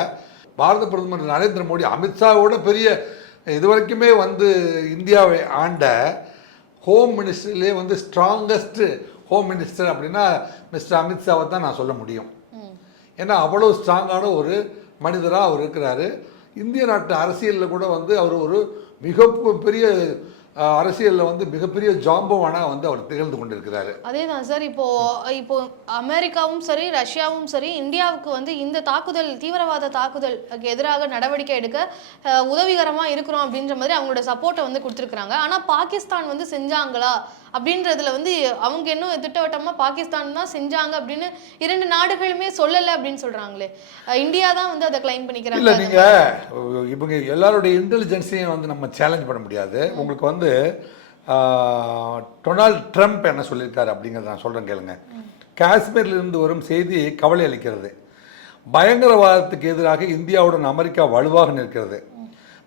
பாரத பிரதமர் நரேந்திர மோடி அமித்ஷாவோட பெரிய இதுவரைக்குமே வந்து இந்தியாவை ஆண்ட ஹோம் மினிஸ்டர்லேயே வந்து ஸ்ட்ராங்கஸ்ட் ஹோம் மினிஸ்டர் அப்படின்னா மிஸ்டர் அமித்ஷாவை தான் நான் சொல்ல முடியும். ஏன்னா அவ்வளோ ஸ்ட்ராங்கான ஒரு மனிதராக அவர் இருக்கிறாரு. இந்திய நாட்டு அரசியலில் கூட வந்து அவர் ஒரு மிகப்பெரிய அரசியலில் வந்து மிகப்பெரிய ஜாம்பவானாக வந்து அவர் திகழ்ந்து கொண்டிருக்கிறாரு. அதே தான் சார். இப்போ அமெரிக்காவும் சரி ரஷ்யாவும் சரி இந்தியாவுக்கு வந்து இந்த தாக்குதல் தீவிரவாத தாக்குதலுக்கு எதிராக நடவடிக்கை எடுக்க உதவிகரமாக இருக்கிறோம் அப்படின்ற மாதிரி அவங்களோட சப்போர்ட்டை வந்து கொடுத்துருக்குறாங்க. ஆனால் பாகிஸ்தான் வந்து செஞ்சாங்களா அப்படின்றதுல வந்து அவங்க இன்னும் திட்டவட்டமாக பாகிஸ்தான் தான் செஞ்சாங்க அப்படின்னு இரண்டு நாடுகளுமே சொல்லலை அப்படின்னு சொல்கிறாங்களே. இந்தியா தான் வந்து அதை கிளைம் பண்ணிக்கிறாங்க. இல்லை, நீங்கள் இவங்க எல்லாருடைய இன்டெலிஜென்ஸையும் வந்து நம்ம சேலஞ்ச் பண்ண முடியாது. உங்களுக்கு வந்து டொனால்ட் ட்ரம்ப் என்ன சொல்லியிருக்காரு அப்படிங்கிறத நான் சொல்கிறேன் கேளுங்க. காஷ்மீரிலிருந்து வரும் செய்தி கவலை அளிக்கிறது. பயங்கரவாதத்துக்கு எதிராக இந்தியாவுடன் அமெரிக்கா வலுவாக நிற்கிறது.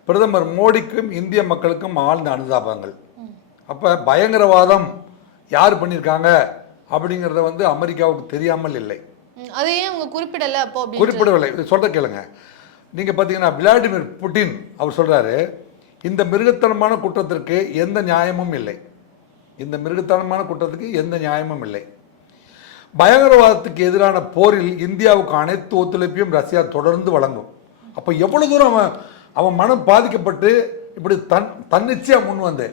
பிரதமர் மோடிக்கும் இந்திய மக்களுக்கும் ஆழ்ந்த அனுதாபங்கள். அப்போ பயங்கரவாதம் யார் பண்ணியிருக்காங்க அப்படிங்கிறத வந்து அமெரிக்காவுக்கு தெரியாமல் இல்லை. அதையே அவங்க குறிப்பிடலை. அப்போ குறிப்பிடவில்லை. சொல்கிற கேளுங்க. நீங்கள் பார்த்தீங்கன்னா விளாடிமிர் புட்டின் அவர் சொல்கிறாரு, இந்த மிருகத்தனமான குற்றத்திற்கு எந்த நியாயமும் இல்லை. இந்த மிருகத்தனமான குற்றத்துக்கு எந்த நியாயமும் இல்லை. பயங்கரவாதத்துக்கு எதிரான போரில் இந்தியாவுக்கு அனைத்து ஒத்துழைப்பையும் ரஷ்யா தொடர்ந்து வழங்கும். அப்போ எவ்வளோ தூரம் அவன் மனம் பாதிக்கப்பட்டு இப்படி தன்னிச்சையாக முன் வந்து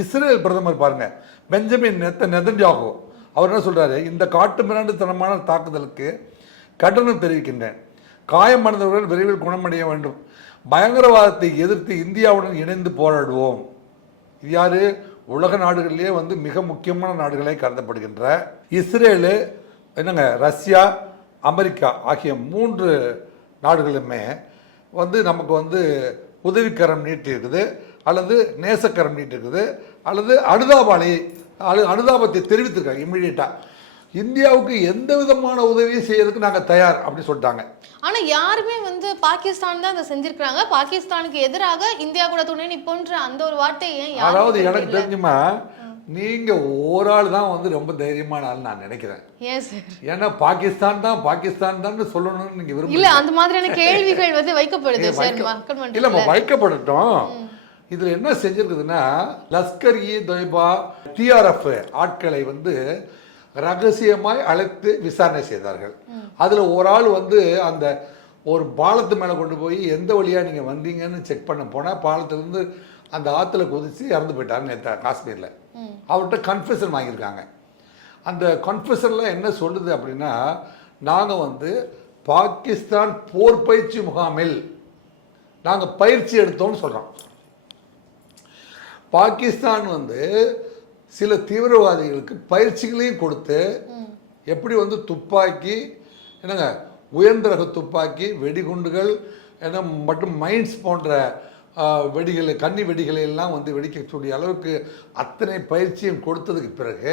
இஸ்ரேல் பிரதமர் பாருங்க, பெஞ்சமின் நெதன்யாகு அவர் என்ன சொல்றாரு, இந்த காட்டு மிராண்டுத்தனமான தாக்குதலுக்கு கண்டனம் தெரிவிக்கின்றேன். காயமடைந்தவர்கள் விரைவில் குணமடைய வேண்டும். பயங்கரவாதத்தை எதிர்த்து இந்தியாவுடன் இணைந்து போராடுவோம். இது யாரு? உலக நாடுகளிலேயே வந்து மிக முக்கியமான நாடுகளை கருதப்படுகின்ற இஸ்ரேலு, என்னங்க ரஷ்யா, அமெரிக்கா ஆகிய 3 நாடுகளுமே வந்து நமக்கு வந்து உதவிக்கரம் நீட்டி இருக்குது, அல்லது நேசக்கரம் நீட்டி இருக்குது, அல்லது அனுதாபத்தை தெரிவித்திருக்காங்க. இம்மிடியட்டாக இந்தியாவுக்கு எந்த விதமான உதவியும் செய்யறதுக்கு நாங்கள் தயார் அப்படின்னு சொல்லிட்டாங்க. ஆனால் யாருமே வந்து பாகிஸ்தான் தான் அதை செஞ்சிருக்கிறாங்க. பாகிஸ்தானுக்கு எதிராக இந்தியா கூட துணை நிற்போன்ற அந்த ஒரு வார்த்தையை அதாவது எனக்கு தெரிஞ்சுமா நீங்க ஓராள் தான் வந்து ரொம்ப தைரியமான ஆள் நான் நினைக்கிறேன். ஏன்னா பாகிஸ்தான் தான் சொல்லணும்னு நீங்க விரும்பல. இல்ல அந்த மாதிரியான கேள்விகள் வந்து வைக்கப்படுது சார் மக்கள் மன்றத்துல. இல்ல வைக்கப்படட்டும். இதுல என்ன செஞ்சிருக்குதுன்னா லஷ்கர்-இ-தொய்பா டிஆர்எஃப் ஆட்களை வந்து ரகசியமாய் அழைத்து விசாரணை செய்தார்கள். அதுல ஒரு ஆள் வந்து அந்த ஒரு பாலத்து மேல கொண்டு போய் எந்த வழியா நீங்க வந்தீங்கன்னு செக் பண்ண போனா பாலத்திலிருந்து அந்த ஆற்றுல குதிச்சு இறந்து போயிட்டாரு நேற்று காஷ்மீரில். அவர்கிட்ட கன்ஃபெஷன் வாங்கியிருக்காங்க. அந்த கன்ஃபெஷனில் என்ன சொல்லுது அப்படின்னா, நாங்கள் வந்து பாகிஸ்தான் போர் பயிற்சி முகாமில் நாங்கள் பயிற்சி எடுத்தோம்னு சொல்கிறோம். பாகிஸ்தான் வந்து சில தீவிரவாதிகளுக்கு பயிற்சிகளையும் கொடுத்து எப்படி வந்து துப்பாக்கி, என்னங்க உயர்ந்த ரக துப்பாக்கி, வெடிகுண்டுகள் என்ன மற்றும் மைன்ஸ் போன்ற வெடிகளை, கன்னி வெடிகளை எல்லாம் வந்து வெடிக்கக்கூடிய அளவுக்கு அத்தனை பயிற்சியும் கொடுத்ததுக்கு பிறகு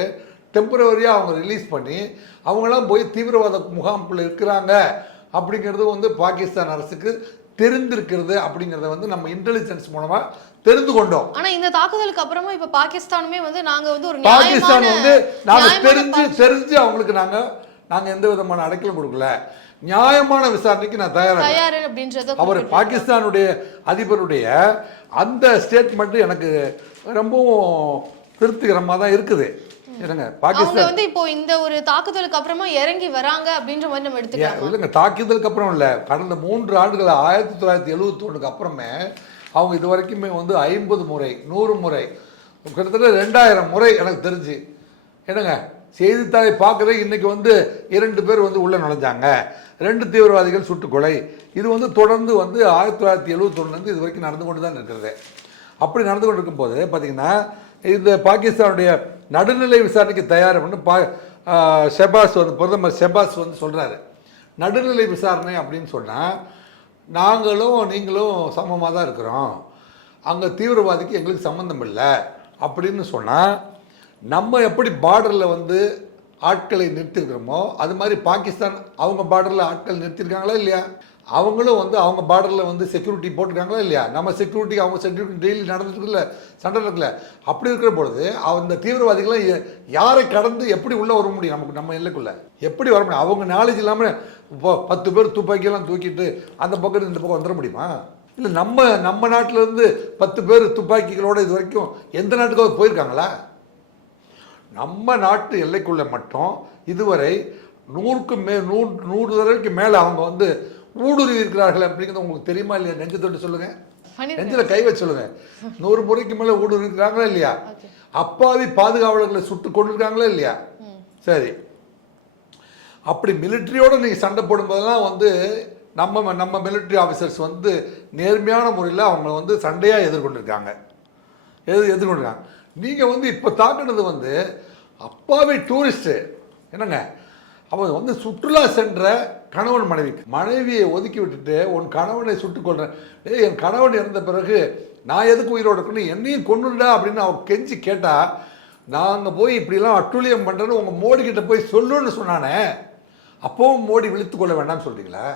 டெம்பரவரியாக அவங்க ரிலீஸ் பண்ணி அவங்களாம் போய் தீவிரவாத முகாமுக்குள்ள இருக்கிறாங்க அப்படிங்கிறது வந்து பாகிஸ்தான் அரசுக்கு தெரிந்திருக்கிறது. அப்படிங்கிறத வந்து நம்ம இன்டெலிஜென்ஸ் மூலமா தெரிந்து கொண்டோம். ஆனா இந்த தாக்குதலுக்கு அப்புறமா இப்ப பாகிஸ்தானுமே வந்து நாங்க வந்து ஒரு பாகிஸ்தான் வந்து நாங்க தெரிஞ்சு அவங்களுக்கு நாங்க எந்த விதமான அடைக்கலம் கொடுக்கல, நியாயமான விசாரணைக்கு நான் தயார் அப்படின்றது அவர் பாகிஸ்தானுடைய அதிபருடைய அந்த ஸ்டேட்மெண்ட் எனக்கு ரொம்பவும் திருப்திகரமாக தான் இருக்குது. என்னங்க பாகிஸ்தான் வந்து இப்போ இந்த ஒரு தாக்குதலுக்கு அப்புறமா இறங்கி வராங்க அப்படின்ற மாதிரி நம்ம எடுத்துக்கலாம். இல்லைங்க, தாக்குதலுக்கு அப்புறம் இல்லை, கடந்த 3 ஆண்டுகள் 1971க்கு அப்புறமே அவங்க இது வரைக்குமே வந்து 50 முறை 100 முறை கிட்டத்தட்ட 2000 முறை எனக்கு தெரிஞ்சு, என்னங்க செய்தித்தாளை பார்க்குறது இன்னைக்கு வந்து 2 பேர் வந்து உள்ளே நுழைஞ்சாங்க, 2 தீவிரவாதிகள் சுட்டுக்கொலை. இது வந்து தொடர்ந்து வந்து 1971 இது வரைக்கும் நடந்து கொண்டு தான் இருக்கிறது. அப்படி நடந்து கொண்டு இருக்கும்போது பார்த்தீங்கன்னா இந்த பாகிஸ்தானுடைய நடுநிலை விசாரணைக்கு தயார் அப்படின்னு ஷெபாஸ் வந்து பிரதமர் ஷெபாஸ் வந்து சொல்கிறாரு. நடுநிலை விசாரணை அப்படின்னு சொன்னால் நாங்களும் நீங்களும் சமமாக தான் இருக்கிறோம், அங்கே தீவிரவாதிக்கு எங்களுக்கு சம்மந்தம் இல்லை அப்படின்னு சொன்னால், நம்ம எப்படி பார்டரில் வந்து ஆட்களை நிறுத்திருக்கிறோமோ அது மாதிரி பாகிஸ்தான் அவங்க பார்டரில் ஆட்கள் நிறுத்திருக்காங்களா இல்லையா? அவங்களும் வந்து அவங்க பார்டரில் வந்து செக்யூரிட்டி போட்டிருக்காங்களா இல்லையா? நம்ம செக்யூரிட்டி அவங்க செக்யூரிட்டி டெய்லி நடந்துருக்குல்ல, சண்டை இருக்குல்ல. அப்படி இருக்கிற பொழுது அந்த தீவிரவாதிகளை யாரை கடந்து எப்படி உள்ளே வர முடியும்? நமக்கு நம்ம எல்லைக்குள்ளே எப்படி வர முடியும்? அவங்க நாலேஜ் இல்லாமல் இப்போ 10 பேர் துப்பாக்கியெல்லாம் தூக்கிட்டு அந்த பக்கம் இந்த பக்கம் வந்துட முடியுமா? இல்லை நம்ம நாட்டிலேருந்து 10 பேர் துப்பாக்கிகளோடு இது வரைக்கும் எந்த நாட்டுக்காவது போயிருக்காங்களா? நம்ம நாட்டு எல்லைக்குள்ளே மட்டும் இதுவரை 100 தடவைக்கு மேலே அவங்க வந்து ஊடுருவி இருக்கிறார்கள் அப்படிங்கிறது உங்களுக்கு தெரியுமா இல்லையா? நெஞ்சு தொட்டு சொல்லுங்க, நெஞ்சில் கை வச்சு சொல்லுங்க. 100 முறைக்கு மேலே ஊடுருவி இருக்கிறாங்களா இல்லையா? அப்பாவி பாதுகாவலர்களை சுட்டு கொண்டிருக்காங்களா இல்லையா? சரி, அப்படி மிலிட்ரியோடு நீங்கள் சண்டை போடும்போதெல்லாம் வந்து நம்ம மிலிட்ரி ஆஃபீஸர்ஸ் வந்து நேர்மையான முறையில் அவங்க வந்து சண்டையாக எதிர்கொண்டிருக்காங்க. எதிர்கொண்டிருக்காங்க. நீங்கள் வந்து இப்போ தாக்குனது வந்து அப்பாவி டூரிஸ்ட்டு என்னங்க, அவன் வந்து சுற்றுலா சென்ற கணவன் மனைவியை ஒதுக்கி விட்டுட்டு உன் கணவனை சுட்டுக் கொள்றேன், என் கணவன் இறந்த பிறகு நான் எதுக்கு உயிரோடு இருக்கணும், என்னையும் கொண்டுடா அப்படின்னு அவன் கெஞ்சி கேட்டால், நாங்கள் போய் இப்படிலாம் அட்டுழியம் பண்ணுறேன்னு உங்கள் மோடி கிட்ட போய் சொல்லுன்னு சொன்னானே, அப்போவும் மோடி விழித்து கொள்ள வேண்டாம்னு சொல்கிறீங்களா?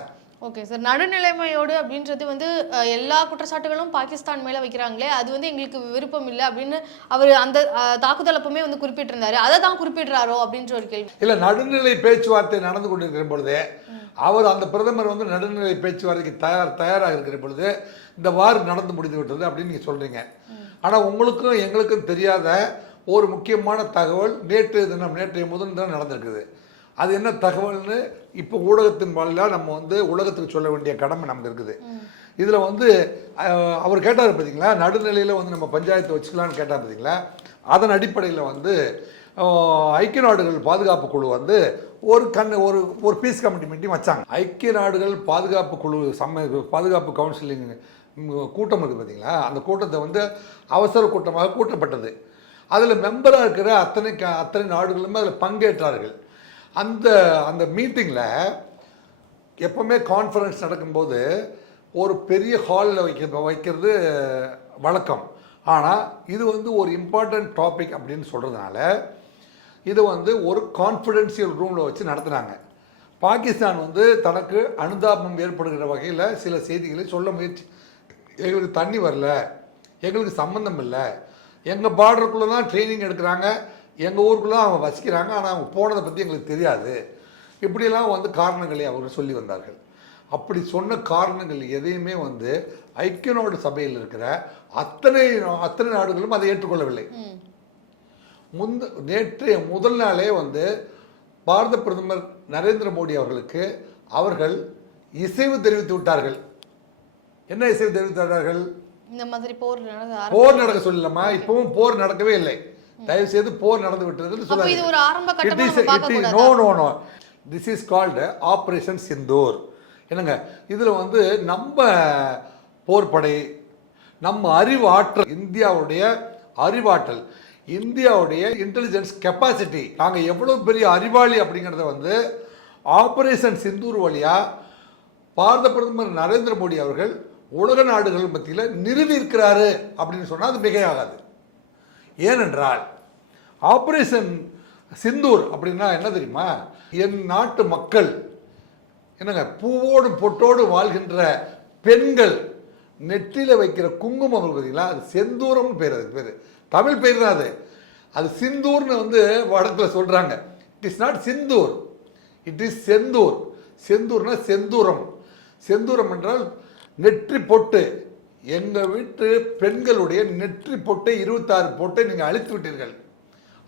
ஓகே சார், நடுநிலைமையோடு அப்படின்றது வந்து எல்லா குற்றச்சாட்டுகளும் பாகிஸ்தான் மேலே வைக்கிறாங்களே, அது வந்து எங்களுக்கு விருப்பம் இல்லை அப்படின்னு அவர் அந்த தாக்குதல் அப்பவுமே வந்து குறிப்பிட்டிருந்தாரு. அதை தான் குறிப்பிடுறாரோ அப்படின்ற ஒரு கேள்வி. இல்லை, நடுநிலை பேச்சுவார்த்தை நடந்து கொண்டிருக்கிற பொழுது அவர் அந்த பிரதமர் வந்து நடுநிலை பேச்சுவார்த்தைக்கு தயாராக இருக்கிற பொழுது இந்த வார் நடந்து முடிந்து விட்டது அப்படின்னு நீங்கள் சொல்கிறீங்க. ஆனால் உங்களுக்கும் எங்களுக்கும் தெரியாத ஒரு முக்கியமான தகவல் நேற்றைய முதல் தினம் நடந்திருக்குது. அது என்ன தகவல்னு இப்போ ஊடகத்தின் வாயிலாக நம்ம வந்து உலகத்துக்கு சொல்ல வேண்டிய கடமை நமக்கு இருக்குது. இதில் வந்து அவர் கேட்டார் பார்த்தீங்களா, நடுநிலையில் வந்து நம்ம பஞ்சாயத்து வச்சுக்கலான்னு கேட்டார் பார்த்தீங்களா. அதன் அடிப்படையில் வந்து ஐக்கிய நாடுகள் பாதுகாப்பு குழு வந்து ஒரு பீஸ் கமிட்டி மீட்டிங் வச்சாங்க. ஐக்கிய நாடுகள் பாதுகாப்பு குழு பாதுகாப்பு கவுன்சிலிங் கூட்டம் இருக்குது பார்த்தீங்களா. அந்த கூட்டத்தை வந்து அவசர கூட்டமாக கூட்டப்பட்டது. அதில் மெம்பராக இருக்கிற அத்தனை நாடுகளுமே அதில் பங்கேற்றார்கள். அந்த மீட்டிங்கில் எப்போவுமே கான்ஃபரன்ஸ் நடக்கும்போது ஒரு பெரிய ஹாலில் வைக்கிறது வழக்கம். ஆனால் இது வந்து ஒரு இம்பார்ட்டண்ட் டாபிக் அப்படின்னு சொல்கிறதுனால இது வந்து ஒரு கான்ஃபிடென்ஷியல் ரூமில் வச்சு நடத்துனாங்க. பாகிஸ்தான் வந்து தனக்கு அனுதாபம் ஏற்படுகிற வகையில் சில செய்திகளை சொல்ல முயற்சி, எங்களுக்கு தண்ணி வரல, எங்களுக்கு சம்மந்தம் இல்லை, எங்கள் பார்டருக்குள்ளே தான் ட்ரைனிங் எடுக்கிறாங்க, எங்கள் ஊருக்குள்ளே அவங்க வசிக்கிறாங்க, ஆனால் அவங்க போனதை பற்றி எங்களுக்கு தெரியாது, இப்படியெல்லாம் வந்து காரணங்களை அவர் சொல்லி வந்தார்கள். அப்படி சொன்ன காரணங்கள் எதையுமே வந்து ஐக்கிய நாடு சபையில் இருக்கிற அத்தனை நாடுகளும் அதை ஏற்றுக்கொள்ளவில்லை. நேற்றைய முதல் நாளே வந்து பாரத பிரதமர் நரேந்திர மோடி அவர்களுக்கு அவர்கள் இசைவு தெரிவித்து விட்டார்கள். என்ன இசைவு தெரிவித்தார்கள்? இந்த மாதிரி போர் நடக்க சொல்லலாமா? இப்பவும் போர் நடக்கவே இல்லை, தயவு செய்து போர் நடந்து விட்டது சொல்லுங்க. No, this is called operation Sindoor. என்னங்க, இதில் வந்து நம்ம போர்படை, நம்ம அறிவாற்றல், இந்தியாவுடைய அறிவாற்றல், இந்தியாவுடைய இன்டெலிஜென்ஸ் கெப்பாசிட்டி, நாங்கள் எவ்வளோ பெரிய அறிவாளி அப்படிங்கிறத வந்து ஆபரேஷன் சிந்தூர் வழியாக பாரத பிரதமர் நரேந்திர மோடி அவர்கள் உலக நாடுகள் மத்தியில் நிறுவி இருக்கிறாரு அப்படின்னு சொன்னால் அது மிகையாகாது. ஏனென்றால் ஆபரேஷன் சிந்தூர் அப்படின்னா என்ன தெரியுமா? என் நாட்டு மக்கள் என்னங்க, பூவோடு பொட்டோடு வாழ்கின்ற பெண்கள் நெற்றியில் வைக்கிற குங்குமம் பார்த்தீங்களா, அது செந்தூரம்னு பேர். அதுக்கு பேர் தமிழ் பேர் தான் அது சிந்தூர்னு வந்து வடக்கில் சொல்கிறாங்க. It is not Sindoor, it is Senthoor. செந்தூர்னா செந்தூரம். செந்தூரம் என்றால் நெற்றி பொட்டு. எங்கள் வீட்டு பெண்களுடைய நெற்றி பொட்டை 26 பொட்டை நீங்கள் அழித்து விட்டீர்கள்,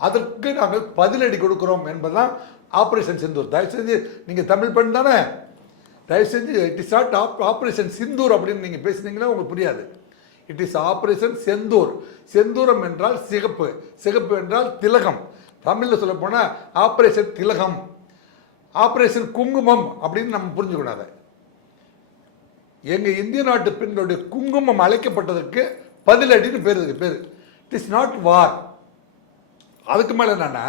அதற்கு நாங்கள் பதிலடி கொடுக்குறோம் என்பதுதான் ஆபரேஷன் சிந்தூர். தயவு செஞ்சு நீங்கள் தமிழ் பெண் தானே, தயவு செஞ்சு it is not Operation Sindoor அப்படின்னு நீங்கள் பேசுனீங்கன்னா உங்களுக்கு புரியாது. It is Operation Senthoor. செந்தூரம் என்றால் சிகப்பு, சிகப்பு என்றால் திலகம். தமிழில் சொல்ல போனால் ஆபரேஷன் திலகம், ஆபரேஷன் குங்குமம் அப்படின்னு நம்ம புரிஞ்சுக்கூடாது. எங்கள் இந்திய நாட்டு பெண்களுடைய குங்குமம் அழைக்கப்பட்டதற்கு பதிலடின்னு பேர். இட் இஸ் நாட் வார். அதுக்கு மேலே என்னன்னா,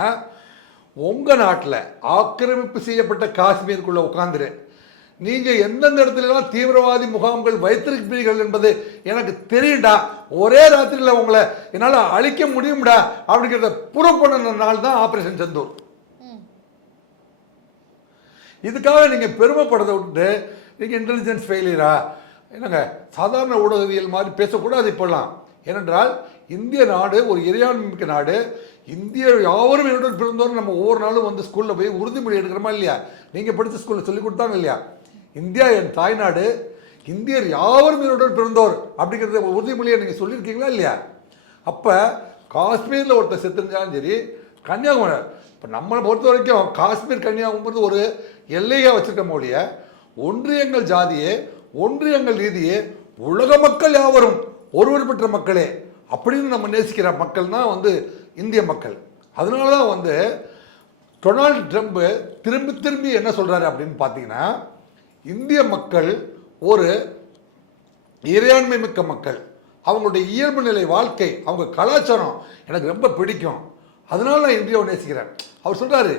உங்கள் நாட்டில் ஆக்கிரமிப்பு செய்யப்பட்ட காஷ்மீருக்குள்ளே உட்காந்துரு நீங்க எந்தெந்த இடத்துல தீவிரவாதி முகாம்கள் வைத்திருப்பீர்கள் என்பது எனக்கு தெரியும்டா, ஒரே ராத்திரியில் உங்களை என்னால அழிக்க முடியும்டா அப்படிங்கிறத ப்ரூவ் பண்ண நாள் தான் ஆபரேஷன் செந்தூர். இதுக்காக நீங்க பெருமைப்படுறதை விட்டு நீங்க இன்டெலிஜென்ஸ் ஃபெயிலியரா என்னங்க சாதாரண ஊடகவியல் மாதிரி பேசக்கூடாது இப்பெல்லாம். ஏனென்றால் இந்திய நாடு ஒரு இறையாண்மை மிக்க நாடு. இந்திய யாவரும் என்னுடன் பிறந்தோரும் நம்ம ஒவ்வொரு நாளும் வந்து ஸ்கூலில் போய் உறுதிமொழி எடுக்கிறோமா இல்லையா? நீங்கள் படித்த ஸ்கூலில் சொல்லி கொடுத்தாங்க இல்லையா? இந்தியா என் தாய்நாடு, இந்தியர் யாவரும் என்னுடன் பிறந்தோர் அப்படிங்கிறத உறுதிமொழியை நீங்கள் சொல்லியிருக்கீங்களா இல்லையா? அப்போ காஷ்மீரில் ஒருத்தர் செத்துருந்தாலும் சரி, கன்னியாகுமரி, இப்போ நம்மளை பொறுத்த வரைக்கும் காஷ்மீர் கன்னியாகுமரி ஒரு எல்லையாக வச்சுருக்க மொழிய ஒன்றியங்கள் ஜாதியே, ஒன்றியங்கள் ரீதியே, உலக மக்கள் யாவரும் ஒருவர் பெற்ற மக்களே அப்படின்னு நம்ம நேசிக்கிற மக்கள் தான் வந்து இந்திய மக்கள். அதனால தான் வந்து டொனால்டு ட்ரம்ப் திரும்பி திரும்பி என்ன சொல்கிறாரு அப்படின்னு பார்த்தீங்கன்னா, இந்திய மக்கள் ஒரு இறையாண்மை மிக்க மக்கள், அவங்களுடைய இயல்பு நிலை வாழ்க்கை, அவங்க கலாச்சாரம் எனக்கு ரொம்ப பிடிக்கும், அதனால நான் இந்தியாவை நேசிக்கிறேன். அவர் சொல்கிறாரு,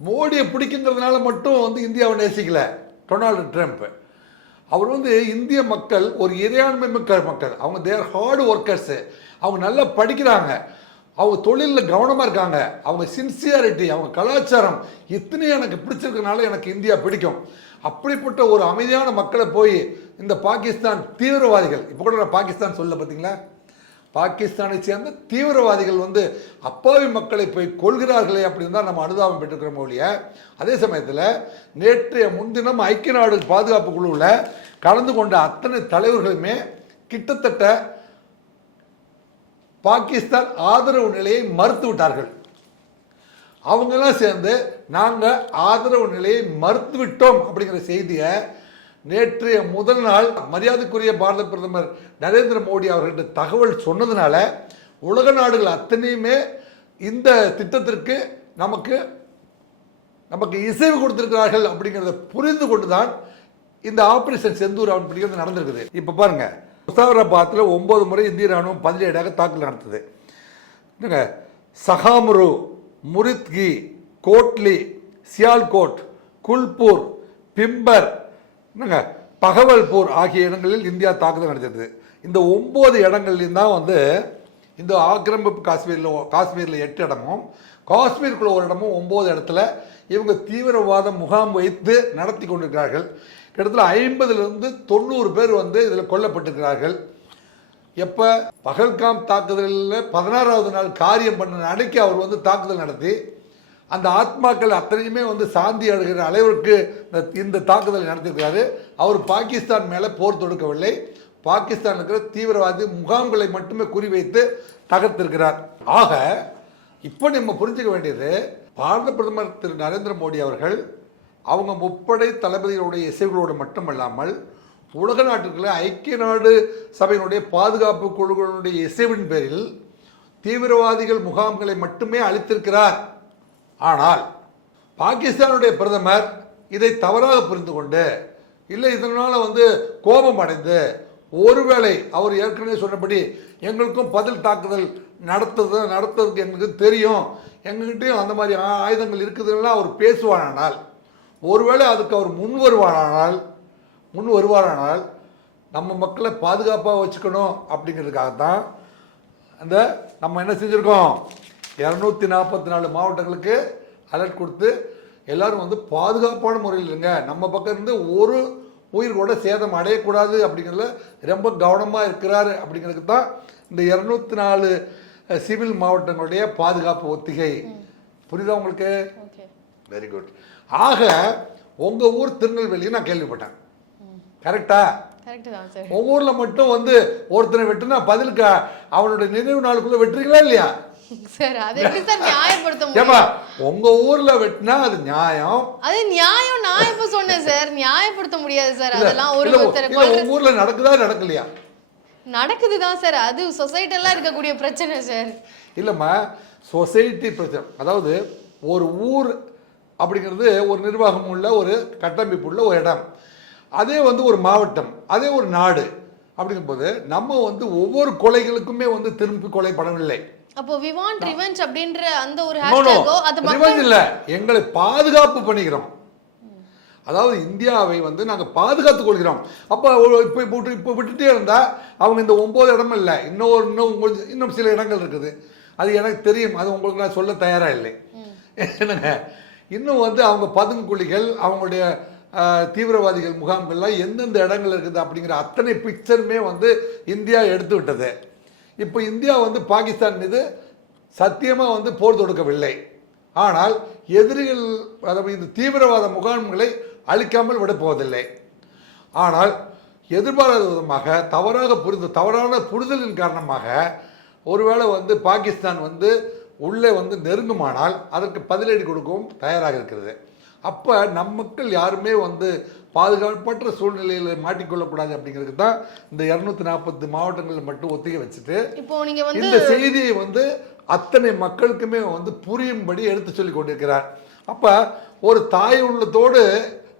மோடியை பிடிக்குங்கிறதுனால மட்டும் வந்து இந்தியாவை நேசிக்கல டொனால்டு ட்ரம்ப். அவர் வந்து இந்திய மக்கள் ஒரு இறையாண்மை மிக்க மக்கள், அவங்க தேர் ஹார்டு ஒர்க்கர்ஸு, அவங்க நல்லா படிக்கிறாங்க, அவங்க தொழிலில் கவனமாக இருக்காங்க, அவங்க சின்சியாரிட்டி, அவங்க கலாச்சாரம் இத்தனையும் எனக்கு பிடிச்சிருக்கனால எனக்கு இந்தியா பிடிக்கும். அப்படிப்பட்ட ஒரு அமைதியான மக்களை போய் இந்த பாகிஸ்தான் தீவிரவாதிகள், இப்போ கூட நான் பாகிஸ்தான் சொல்ல பார்த்தீங்களா, பாகிஸ்தானை சேர்ந்த தீவிரவாதிகள் வந்து அப்பாவி மக்களை போய் கொள்கிறார்களே அப்படின்னு தான் நம்ம அனுதாபம் பெற்றுக்கிறோம் ஒழிய, அதே சமயத்தில் நேற்றைய முன்தினம் ஐக்கிய நாடு பாதுகாப்பு குழுவில் கலந்து கொண்ட அத்தனை தலைவர்களுமே கிட்டத்தட்ட பாகிஸ்தான் ஆதரவு நிலையை மறுத்து விட்டார்கள். அவங்கெல்லாம் சேர்ந்து நாங்கள் ஆதரவு நிலையை மறுத்து விட்டோம் அப்படிங்கிற செய்தியை நேற்றைய முதல் நாள் மரியாதைக்குரிய பாரத பிரதமர் நரேந்திர மோடி அவர்கிட்ட தகவல் சொன்னதுனால உலக நாடுகள் அத்தனையுமே இந்த திட்டத்திற்கு நமக்கு இசைவு கொடுத்திருக்கிறார்கள் அப்படிங்கிறத புரிந்து கொண்டுதான் இந்த ஆபரேஷன் செந்தூர் அப்படிங்கிறது நடந்திருக்குது. இப்போ பாருங்க, முசாஃபராபாத்தில் 9 முறை இந்திய ராணுவம் 17 தாக்குதல் நடத்துது. சஹாமுரு, முரித்கி, கோட்லி, சியால்கோட், குல்பூர், பிம்பர், பகவல்பூர் ஆகிய இடங்களில் இந்தியா தாக்குதல் நடத்தியது. இந்த 9 இடங்கள்லையும் தான் வந்து இந்த ஆக்கிரமிப்பு காஷ்மீரில் 8 இடமும், காஷ்மீருக்குள்ள ஒரு இடமும் 9 இடத்துல இவங்க தீவிரவாத முகாம் வைத்து நடத்தி கொண்டிருக்கிறார்கள். கிட்டத்தட்ட 50லிருந்து 90 பேர் வந்து இதில் கொல்லப்பட்டிருக்கிறார்கள். எப்போ பகல்காம் தாக்குதலில் 16வது நாள் காரியம் பண்ண அன்னைக்கு அவர் வந்து தாக்குதல் நடத்தி அந்த ஆத்மாக்கள் அத்தனையுமே வந்து சாந்தி அடைகிற அளவிற்கு இந்த தாக்குதலை நடத்தியிருக்கிறாரு. அவர் பாகிஸ்தான் மேலே போர் தொடுக்கவில்லை, பாகிஸ்தான் இருக்கிற தீவிரவாதி முகாம்களை மட்டுமே குறிவைத்து தகர்த்திருக்கிறார். ஆக இப்போ நம்ம புரிஞ்சுக்க வேண்டியது, பாரத பிரதமர் திரு நரேந்திர மோடி அவர்கள் அவங்க முப்படை தளபதிகளுடைய இசைகளோடு மட்டுமல்லாமல் உலக நாட்டுக்குள்ள ஐக்கிய நாடு சபையினுடைய பாதுகாப்பு குழுக்களுடைய இசைவின் பேரில் தீவிரவாதிகள் முகாம்களை மட்டுமே அளித்திருக்கிறார். ஆனால் பாகிஸ்தானுடைய பிரதமர் இதை தவறாக புரிந்து கொண்டு, இல்லை இதனால் வந்து கோபம் அடைந்து, ஒருவேளை அவர் ஏற்கனவே சொன்னபடி எங்களுக்கும் பதில் தாக்குதல் நடத்துறதுக்கு எங்களுக்கு தெரியும், எங்ககிட்டையும் அந்த மாதிரி ஆயுதங்கள் இருக்குதுன்னா அவர் பேசுவாரானால், ஒருவேளை அதுக்கு அவர் முன் வருவாரானால் நம்ம மக்களை பாதுகாப்பாக வச்சுக்கணும் அப்படிங்கிறதுக்காகத்தான் அந்த நம்ம என்ன செஞ்சுருக்கோம், 244 மாவட்டங்களுக்கு அலர்ட் கொடுத்து எல்லாரும் வந்து பாதுகாப்பான முறையில் இருங்க, நம்ம பக்கம் இருந்து ஒரு உயிர் கூட சேதம் அடையக்கூடாது அப்படிங்கிறதுல ரொம்ப கவனமாக இருக்கிறாரு அப்படிங்கிறதுக்கு தான் இந்த 204 சிவில் மாவட்டங்களுடைய பாதுகாப்பு ஒத்திகை. புரியுதா உங்களுக்கு? Very good. ஆக உங்கள் ஊர் திருநெல்வேலியை நான் கேள்விப்பட்டேன், கரெக்டா? உங்க ஊர்ல மட்டும் வந்து ஒருத்தனை வெட்டுனா பதிலுக்கு அவனுடைய நினைவு நாளுக்குள்ள வெட்டுறீங்களா இல்லையா? உங்க ஊர்ல வெட்டினா அது நியாயம், அது நியாயம். நான் இப்ப சொன்னேன் சார், நியாயப்படுத்த முடியாது சார். அதெல்லாம் உங்க ஊர்ல நடக்குதா நடக்கலையா? நடக்குதுதான் சார், அது சொசைட்டில இருக்கக்கூடிய பிரச்சனை சார். இல்லம்மா, சொசைட்டி பிரச்சனை. அதாவது ஒரு ஊர் அப்படிங்கிறது ஒரு நிர்வாகம் உள்ள ஒரு கட்டமைப்பு உள்ள ஒரு இடம், அதே வந்து ஒரு மாவட்டம், அதே ஒரு நாடு. அப்படிங்கும்போது நம்ம வந்து ஒவ்வொரு கொலைகளுக்குமே வந்து திரும்பி கொலை பண்ணவில்லை. அப்போ we want revenge அப்படின்ற அந்த ஒரு ஹேஷ்டேகோ அது மக்கள் இல்ல, எங்களை பாதுகாப்பு பண்ணிக்கிறோம். அதாவது இந்தியாவை வந்து நாங்கள் பாதுகாத்துக் கொள்கிறோம். அப்போ இப்போ விட்டுட்டே இருந்தால் அவங்க இந்த 9 இடமும் இல்லை, இன்னும் சில இடங்கள் இருக்குது. அது எனக்கு தெரியும், அது உங்களுக்கு நான் சொல்ல தயாராக இல்லை. என்னங்க, இன்னும் வந்து அவங்க பதுங்குழிகள், அவங்களுடைய தீவிரவாதிகள் முகாம்கள்லாம் எந்தெந்த இடங்கள் இருக்குது அப்படிங்கிற அத்தனை பிக்சருமே வந்து இந்தியா எடுத்து விட்டது. இப்போ இந்தியா வந்து பாகிஸ்தான் மீது சத்தியமாக வந்து போர் தொடுக்கவில்லை. ஆனால் எதிரிகள், அதாவது இந்த தீவிரவாத முகாம்களை அழிக்காமல் விடப்போவதில்லை. ஆனால் எதிர்பாராத விதமாக தவறான புரிதலின் காரணமாக ஒருவேளை வந்து பாகிஸ்தான் வந்து உள்ளே வந்து நெருங்குமானால் அதற்கு பதிலடி கொடுக்கவும் தயாராக இருக்கிறது. அப்போ நம் மக்கள் யாருமே வந்து பாதுகாப்பற்ற சூழ்நிலையில் மாட்டிக்கொள்ளக்கூடாது அப்படிங்கிறதுக்கு தான் இந்த 240 மாவட்டங்களில் மட்டும் ஒத்திகை வச்சுட்டு இப்போ நீங்க வந்து இந்த செய்தியை வந்து அத்தனை மக்களுக்குமே வந்து புரியும்படி எடுத்து சொல்லி கொண்டிருக்கிறார். அப்போ ஒரு தாய் உள்ளத்தோடு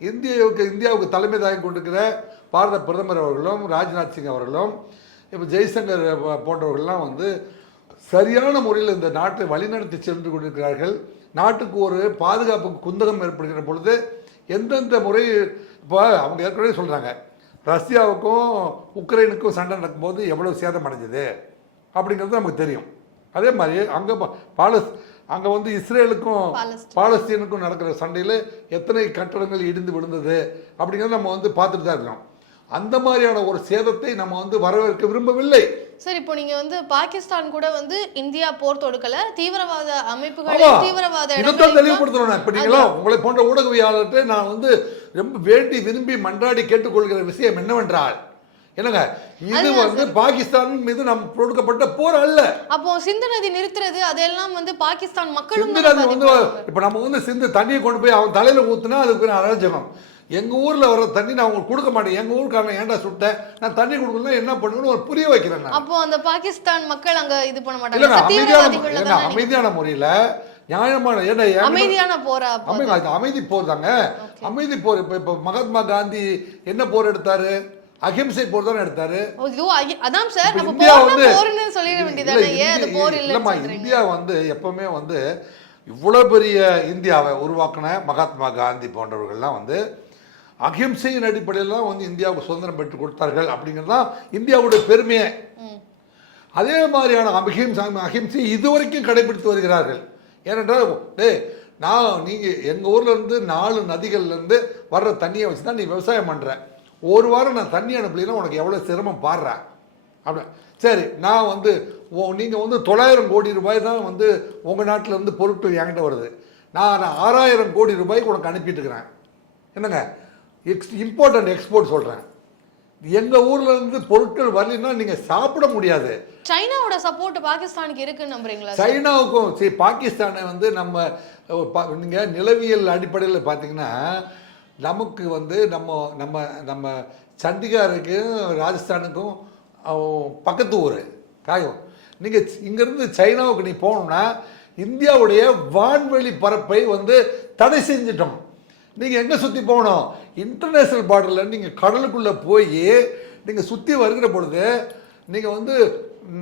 இந்தியாவுக்கு தலைமை தாங்கி கொண்டிருக்கிற பாரத பிரதமர் அவர்களும் ராஜ்நாத் சிங் அவர்களும் இப்போ ஜெய்சங்கர் போன்றவர்கள்லாம் வந்து சரியான முறையில் இந்த நாட்டை வழிநடத்தி சென்று கொண்டிருக்கிறார்கள். நாட்டுக்கு ஒரு பாதுகாப்பு குந்தகம் ஏற்படுகிற பொழுது எந்தெந்த முறை, இப்போ அவங்க ஏற்கனவே சொல்கிறாங்க, ரஷ்யாவுக்கும் உக்ரைனுக்கும் சண்டை நடக்கும்போது எவ்வளோ சேதம் அடைஞ்சது அப்படிங்கிறது நமக்கு தெரியும். அதே மாதிரி அங்கே வந்து இஸ்ரேலுக்கும் பாலஸ்தீனுக்கும் நடக்கிற சண்டையில் எத்தனை கட்டடங்கள் இடிந்து விழுந்தது அப்படிங்கிறத நம்ம வந்து பார்த்துட்டு தான் இருக்கோம். அந்த மாதிரியான ஒரு சேதத்தை நம்ம வந்து வரவேற்க விரும்பவில்லை. சார், இப்போ நீங்க வந்து பாகிஸ்தான் கூட வந்து இந்தியா போர் தொடுக்கல, தீவிரவாத அமைப்புகள் தீவிரவாத இதைத்தான் தெளிவுபடுத்தணும். இப்ப நீங்களும் உங்களை போன்ற ஊடகவியாளர்கிட்ட நான் வந்து ரொம்ப வேண்டி விரும்பி மன்றாடி கேட்டுக்கொள்கிற விஷயம் என்னவென்றால், என்னங்க, இது வந்து பாகிஸ்தான் மீது நம் தொடுக்கப்பட்ட போர் அல்ல. அப்போ சிந்து நதி நிறுத்துறது அதெல்லாம் வந்து பாகிஸ்தான் மக்கள் சிந்து நதி வந்து இப்ப நம்ம வந்து சிந்து தண்ணியை கொண்டு போய் அவன் தலையில ஊத்துனா அதுக்கு அராஜகம். எங்கள் ஊரில் வர தண்ணி நான் உங்களுக்கு கொடுக்க மாட்டேன், எங்கள் ஊருக்காரன் ஏன்டா சுட்டேன், நான் தண்ணி கொடுக்கணும் என்ன பண்ணுன்னு ஒரு புரிய வைக்கிறேன். அப்போ அந்த பாகிஸ்தான் மக்கள் அங்கே இது பண்ண மாட்டாங்க. அமைதியான முறையில் நியாயமான அமைதியான போரா அமைதி போர் தாங்க. அமைதி போர். இப்போ மகாத்மா காந்தி என்ன போர் எடுத்தாரு? அகிம்சை போர் தானே எடுத்தாரு. இந்தியா வந்து இந்தியா வந்து எப்பவுமே வந்து இவ்வளவு பெரிய இந்தியாவை உருவாக்கின மகாத்மா காந்தி போன்றவர்கள்லாம் வந்து அகிம்சையின் அடிப்படையில் தான் வந்து இந்தியாவுக்கு சுதந்திரம் பெற்றுக் கொடுத்தார்கள் அப்படிங்கிறது தான் இந்தியாவுடைய பெருமையை. அதே மாதிரியான அகிம்சை இதுவரைக்கும் கடைபிடித்து வருகிறார்கள். ஏனென்றால் நீங்கள் எங்கள் ஊரில் இருந்து 4 நதிகள்லேருந்து வர்ற தண்ணியை வச்சு தான் நீ விவசாயம் பண்ணுற. ஒரு வாரம் நான் தண்ணி அனுப்பலைன்னா உனக்கு எவ்வளோ சிரமம் பாடுறேன் அப்படி. சரி, நான் வந்து நீங்கள் வந்து 900 கோடி ரூபாய் தான் வந்து உங்கள் நாட்டில் இருந்து பொருட்கள் என்கிட்ட வருது, நான் 6000 கோடி ரூபாய்க்கு உனக்கு அனுப்பிட்டு இருக்கிறேன். என்னங்க, இம்போர்ட் அண்ட் எக்ஸ்போர்ட் சொல்கிறேன். எங்கள் ஊரில் இருந்து பொருட்கள் வரலைன்னா நீங்கள் சாப்பிட முடியாது. சைனாவோட சப்போர்ட் பாகிஸ்தானுக்கு இருக்குன்னு நம்புறீங்களா? சைனாவுக்கும் சரி, பாகிஸ்தானை வந்து நம்ம நீங்கள் நிலவியல் அடிப்படையில் பார்த்தீங்கன்னா நமக்கு வந்து நம்ம சண்டிகாருக்கும் ராஜஸ்தானுக்கும் பக்கத்து ஊர் காயம். நீங்கள் இங்கேருந்து சைனாவுக்கு நீ போகணும்னா இந்தியாவுடைய வான்வெளி பரப்பை வந்து தடை செஞ்சிட்டோம். நீங்கள் எங்கே சுற்றி போகணும்? இன்டர்நேஷ்னல் பார்டரில் நீங்கள் கடலுக்குள்ளே போய் நீங்கள் சுற்றி வருகிற பொழுது நீங்கள் வந்து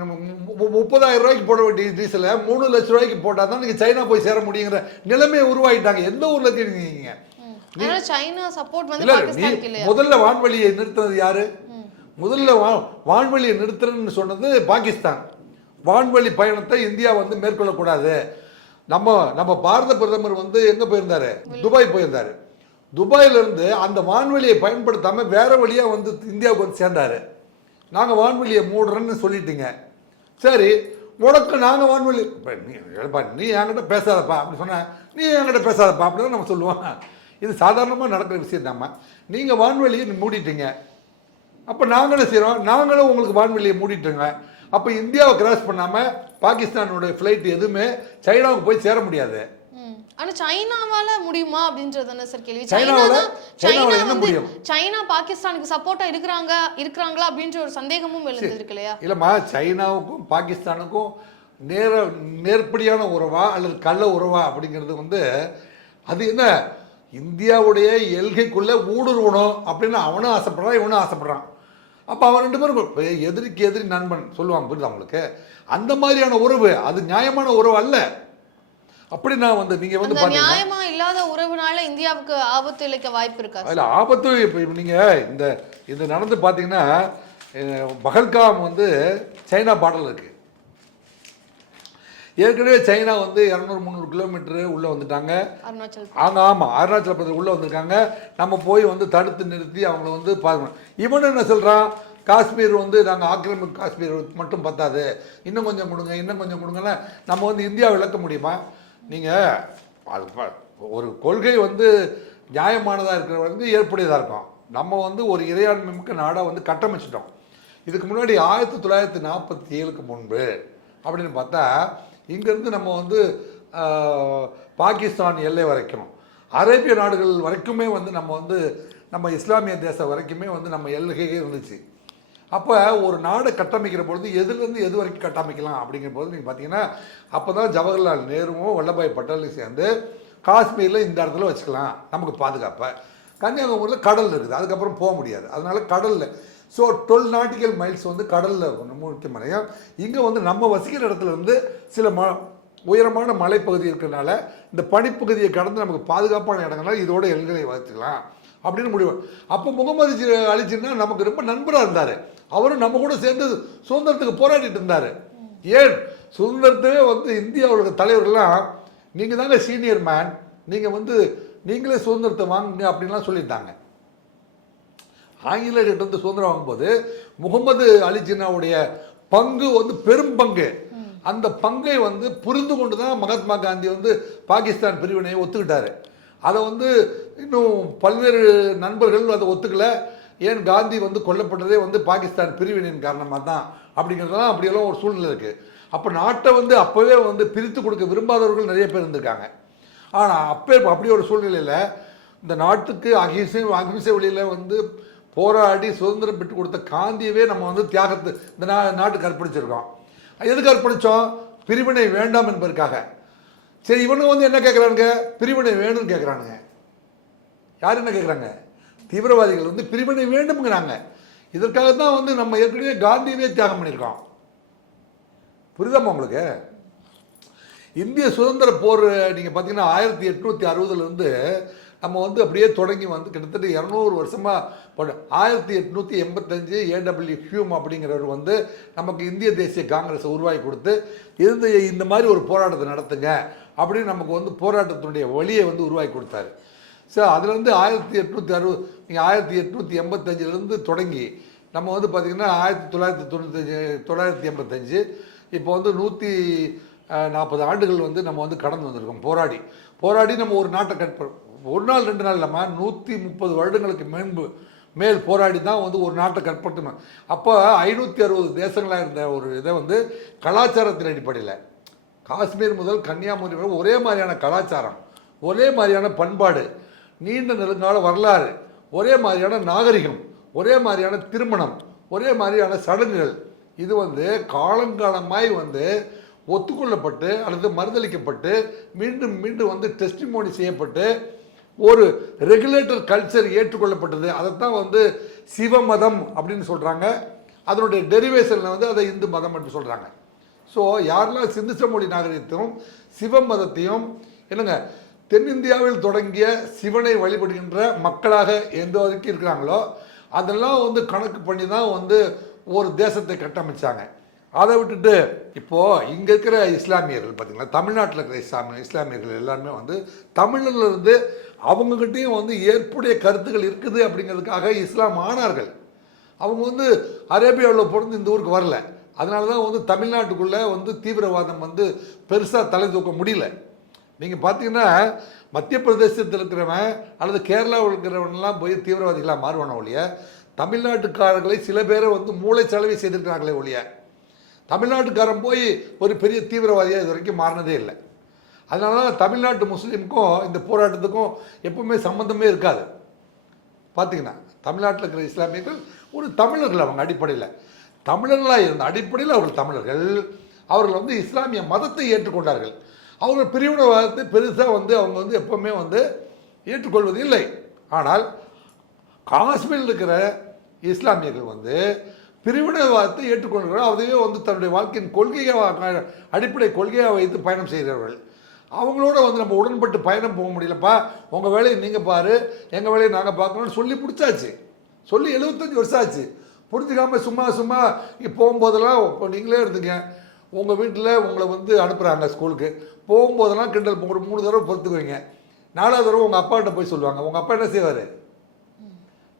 30,000 ரூபாய்க்கு போட வேண்டிய டீசலை 3 லட்சம் ரூபாய்க்கு போட்டால் தான் நீங்கள் சைனா போய் சேர முடியுங்கிற நிலைமையை உருவாக்கிட்டாங்க. எந்த ஊரில் இருக்கீங்க? முதல்ல வான்வெளியை நிறுத்தினது யாரு? முதல்ல வான்வெளியை நிறுத்துறன்னு சொன்னது பாகிஸ்தான். வான்வெளி பயணத்தை இந்தியா வந்து மேற்கொள்ளக்கூடாது. நம்ம பாரத பிரதமர் வந்து எங்கே போயிருந்தாரு? துபாய் போயிருந்தாரு. துபாயிலிருந்து அந்த வான்வெளியை பயன்படுத்தாமல் வேற வழியாக வந்து இந்தியாவுக்கு வந்து சேர்ந்தாரு. நாங்கள் வான்வெளியை மூடுறேன்னு சொல்லிட்டீங்க. சரி, உனக்கு நாங்கள் வான்வெளி நீ என்கிட்ட பேசாதப்பா அப்படி சொன்ன, நீ என்கிட்ட பேசாதப்பா அப்படி தான் நம்ம சொல்லுவோம். இது சாதாரணமாக நடக்கிற விஷயம் தாம்மா. நீங்கள் வான்வெளியை மூடிட்டீங்க, அப்போ நாங்கள் என்ன செய்கிறோம்? நாங்களும் உங்களுக்கு வான்வெளியை மூடிட்டோங்க. அப்போ இந்தியாவை கிராஸ் பண்ணாமல் பாகிஸ்தானுடைய ஃப்ளைட் எதுவுமே சைனாவுக்கு போய் சேர முடியாது. ஆனால் சைனாவால முடியுமா அப்படின்றது சார் கேள்வி. சைனாவால என்ன முடியும்? சைனா பாகிஸ்தானுக்கு சப்போர்ட்டா இருக்கிறாங்களா அப்படின்ற ஒரு சந்தேகமும் எழுந்திருக்கு இல்லையா? இல்லைம்மா, சைனாவுக்கும் பாகிஸ்தானுக்கும் நேர்படியான உறவா அல்லது கள்ள உறவா அப்படிங்கிறது வந்து அது என்ன, இந்தியாவுடைய எல்கைக்குள்ளே ஊடுருவணும் அப்படின்னு அவனும் ஆசைப்படுறான், இவனும் ஆசைப்படுறான். அப்போ அவன் 2 பேரும் எதிரிக்கு எதிரி நண்பன் சொல்லுவாங்க, புரியுது அவங்களுக்கு? அந்த மாதிரியான உறவு அது நியாயமான உறவு அல்ல. அப்படி நான் வந்து நீங்க வந்து நியாயமா இல்லாத உறவுனால இந்தியாவுக்கு ஆபத்து இழைக்க வாய்ப்பு இருக்கா? அதில் ஆபத்து இப்போ நீங்கள் இந்த நடந்து பார்த்தீங்கன்னா பகல்காம் வந்து சைனா பார்டரில் இருக்குது. ஏற்கனவே சைனா வந்து 200-300 கிலோமீட்டரு உள்ளே வந்துட்டாங்க. ஆமாம், அருணாச்சல பிரதேசம் உள்ளே வந்திருக்காங்க. நம்ம போய் வந்து தடுத்து நிறுத்தி அவங்கள வந்து பார்க்கணும். இவனு என்ன சொல்கிறான், காஷ்மீர் வந்து நாங்கள் ஆக்கிரமிப்பு காஷ்மீர் மட்டும் பத்தாது, இன்னும் கொஞ்சம் கொடுங்க, இன்னும் கொஞ்சம் கொடுங்கன்னா நம்ம வந்து இந்தியாவை இழக்க முடியுமா? நீங்கள் ஒரு கொள்கை வந்து நியாயமானதாக இருக்கிற வந்து ஏற்புடையதாக இருக்கும். நம்ம வந்து ஒரு இறையாண்மை மிக்க நாடாக வந்து கட்டமைச்சிட்டோம். இதுக்கு முன்னாடி 1947க்கு முன்பு அப்படின்னு பார்த்தா இங்கேருந்து நம்ம வந்து பாகிஸ்தான் எல்லை வரைக்கும், அரேபிய நாடுகள் வரைக்குமே வந்து நம்ம இஸ்லாமிய தேசம் வரைக்குமே வந்து நம்ம எல்லையே இருந்துச்சு. அப்போ ஒரு நாடை கட்டமைக்கிற பொழுது எதுலேருந்து எது வரைக்கும் கட்டமைக்கலாம் அப்படிங்கிற போது நீங்கள் பார்த்தீங்கன்னா அப்போ தான் ஜவஹர்லால் நேருவும் வல்லபாய் பட்டேலும் சேர்ந்து காஷ்மீரில் இந்த இடத்துல வச்சுக்கலாம் நமக்கு பாதுகாப்பை. கன்னியாகுமரியில் கடல் இருக்குது, அதுக்கப்புறம் போக முடியாது, அதனால கடலில். ஸோ 12 நாட்டிக்கல் மைல்ஸ் வந்து கடலில் இருக்கும் நம்ம முக்கியமானையும். இங்கே வந்து நம்ம வசிக்கிற இடத்துல இருந்து சில உயரமான மலைப்பகுதி இருக்கிறதுனால இந்த பனிப்பகுதியை கடந்து நமக்கு பாதுகாப்பான இடங்கள்னால இதோட எல்களை வச்சுக்கலாம் அப்படின்னு முடிவு. அப்போ முகமது அலி ஜின்னா நமக்கு ரொம்ப நண்பராக இருந்தார். அவரும் நம்ம கூட சேர்ந்து சுதந்திரத்துக்கு போராடிட்டு இருந்தார். ஏன் சுதந்திரத்தவே வந்து இந்தியாவோட தலைவர்கள்லாம் நீங்கள் தாங்க சீனியர் மேன், நீங்கள் வந்து நீங்களே சுதந்திரத்தை வாங்குங்க அப்படின்லாம் சொல்லிட்டாங்க. ஆங்கிலேயர்கிட்ட வந்து சுதந்திரம் வாங்கும்போது முகமது அலி ஜின்னாவுடைய பங்கு வந்து பெரும் பங்கு. அந்த பங்கை வந்து புரிந்து கொண்டு தான் மகாத்மா காந்தி வந்து பாகிஸ்தான் பிரிவினையை ஒத்துக்கிட்டாரு. அதை வந்து இன்னும் பல்வேறு நண்பர்கள் அதை ஒத்துக்கலை. ஏன் காந்தி வந்து கொல்லப்பட்டதே வந்து பாகிஸ்தான் பிரிவினையின் காரணமாக தான் அப்படிங்கிறதெல்லாம் அப்படியெல்லாம் ஒரு சூழ்நிலை இருக்குது. அப்போ நாட்டை வந்து அப்போவே வந்து பிரித்து கொடுக்க விரும்பாதவர்கள் நிறைய பேர் இருந்திருக்காங்க. ஆனால் அப்படி ஒரு சூழ்நிலையில் இந்த நாட்டுக்கு அகிம்சை வழியில் வந்து போராடி சுதந்திரம் பெற்று கொடுத்த காந்தியவே நம்ம வந்து தியாகத்தை இந்த நாட்டுக்கு அர்ப்பணிச்சிருக்கோம். எதுக்கு அர்ப்பணித்தோம்? பிரிவினை வேண்டாம் என்பதற்காக. சரி, இவனுங்க வந்து என்ன கேட்குறானுங்க? பிரிவினை வேணும்னு கேட்குறானுங்க. யார் என்ன கேட்குறாங்க? தீவிரவாதிகள் வந்து பிரிவினை வேண்டும்ங்கிறாங்க. இதற்காக தான் வந்து நம்ம ஏற்கனவே காந்தியவே தியாகம் பண்ணியிருக்கோம். புரியுதாம்மா உங்களுக்கு? இந்திய சுதந்திர போர் நீங்கள் பார்த்தீங்கன்னா 1860 நம்ம வந்து அப்படியே தொடங்கி வந்து கிட்டத்தட்ட 200 வருஷமாக 1885 ஏடபிள்யூ ஹியூம் அப்படிங்கிறவர் வந்து நமக்கு இந்திய தேசிய காங்கிரஸை உருவாக்கி கொடுத்து இந்த மாதிரி ஒரு போராட்டத்தை நடத்துங்க அப்படின்னு நமக்கு வந்து போராட்டத்தினுடைய வழியை வந்து உருவாக்கி கொடுத்தாரு. ஸோ அதுலேருந்து 1885 தொடங்கி நம்ம வந்து பார்த்திங்கன்னா 1985 இப்போ வந்து 140 ஆண்டுகள் வந்து நம்ம வந்து கடந்து வந்திருக்கோம். போராடி நம்ம ஒரு நாட்டை ஒரு நாள் 2 நாள் இல்லாமல் 130 வருடங்களுக்கு மேல் போராடி தான் வந்து ஒரு நாட்டை கற்படுத்தணும். அப்போ 560 தேசங்களாக இருந்த ஒரு இதை வந்து கலாச்சாரத்தின் அடிப்படையில் காஷ்மீர் முதல் கன்னியாகுமரி வரை ஒரே மாதிரியான கலாச்சாரம், ஒரே மாதிரியான பண்பாடு, நீண்ட நெடுங்கால வரலாறு, ஒரே மாதிரியான நாகரிகம், ஒரே மாதிரியான திருமணம், ஒரே மாதிரியான சடங்குகள், இது வந்து காலங்காலமாய் வந்து ஒத்துக்கொள்ளப்பட்டு அல்லது மறுதளிக்கப்பட்டு மீண்டும் வந்து டெஸ்டிமோனி செய்யப்பட்டு ஒரு ரெகுலேட்டர் கல்ச்சர் ஏற்றுக்கொள்ளப்பட்டது. அதைத்தான் வந்து சிவ மதம் அப்படின்னு சொல்கிறாங்க. அதனுடைய டெரிவேஷனில் வந்து அதை இந்து மதம் அப்படின்னு சொல்கிறாங்க. ஸோ யாரெல்லாம் சிந்து சமொழி நாகரிகத்தையும் சிவ மதத்தையும் என்னங்க தென்னிந்தியாவில் தொடங்கிய சிவனை வழிபடுகின்ற மக்களாக எந்த வரைக்கும் இருக்கிறாங்களோ அதெல்லாம் வந்து கணக்கு பண்ணி தான் வந்து ஒரு தேசத்தை கட்டமைச்சாங்க. அதை விட்டுட்டு இப்போது இங்கே இருக்கிற இஸ்லாமியர்கள் பார்த்திங்களா, தமிழ்நாட்டில் இருக்கிற இஸ்லாமியர்கள் எல்லாருமே வந்து தமிழ்லேருந்து அவங்கக்கிட்டேயும் வந்து ஏற்புடைய கருத்துக்கள் இருக்குது அப்படிங்கிறதுக்காக இஸ்லாம் ஆனார்கள். அவங்க வந்து அரேபியாவில் பிறந்து இந்த ஊருக்கு வரல. அதனால தான் வந்து தமிழ்நாட்டுக்குள்ளே வந்து தீவிரவாதம் வந்து பெருசாக தலை தூக்க முடியல. நீங்கள் பார்த்தீங்கன்னா மத்திய பிரதேசத்தில் இருக்கிறவன் அல்லது கேரளாவில் இருக்கிறவன்லாம் போய் தீவிரவாதிகளாக மாறுவான ஒழிய தமிழ்நாட்டுக்காரர்களை சில பேரை வந்து மூளை செலவை செய்திருக்கிறாங்களே ஒழிய தமிழ்நாட்டுக்காரன் போய் ஒரு பெரிய தீவிரவாதியாக இது வரைக்கும் மாறினதே இல்லை. அதனால தான் தமிழ்நாட்டு முஸ்லீமுக்கும் இந்த போராட்டத்துக்கும் எப்பவுமே சம்மந்தமே இருக்காது. பார்த்தீங்கன்னா தமிழ்நாட்டில் இருக்கிற இஸ்லாமியர்கள் ஒரு தமிழர்கள், அவங்க அடிப்படையில் தமிழர்களாக இருந்த அடிப்படையில் அவர்கள் தமிழர்கள். அவர்கள் வந்து இஸ்லாமிய மதத்தை ஏற்றுக்கொண்டார்கள். அவர்கள் பிரிவினைவாதத்தை பெருசாக வந்து அவங்க வந்து எப்பவுமே வந்து ஏற்றுக்கொள்வது இல்லை. ஆனால் காஷ்மீரில் இருக்கிற இஸ்லாமியர்கள் வந்து பிரிவினைவாதத்தை ஏற்றுக்கொள்கிறார்கள். அதையே வந்து தன்னுடைய வாழ்க்கையின் கொள்கையாக அடிப்படை கொள்கையாக வைத்து பயணம் செய்கிறார்கள். அவங்களோட வந்து நம்ம உடன்பட்டு பயணம் போக முடியலப்பா, உங்கள் வேலையை நீங்கள் பாரு, எங்கள் வேலையை நாங்கள் பார்க்கணும்னு சொல்லி பிடிச்சாச்சு. சொல்லி 75 வருஷம் ஆச்சு. புரிஞ்சுக்காமல் சும்மா போகும்போதெல்லாம் இப்போ நீங்களே இருந்துங்க, உங்கள் வீட்டில் உங்களை வந்து அனுப்புகிறாங்க ஸ்கூலுக்கு, போகும்போதெல்லாம் கிண்டல் ஒரு 3 தடவை பொறுத்துக்குவீங்க. 4வது தடவை உங்கள் அப்பாக்கிட்ட போய் சொல்லுவாங்க. உங்கள் அப்பா என்ன செய்வார்?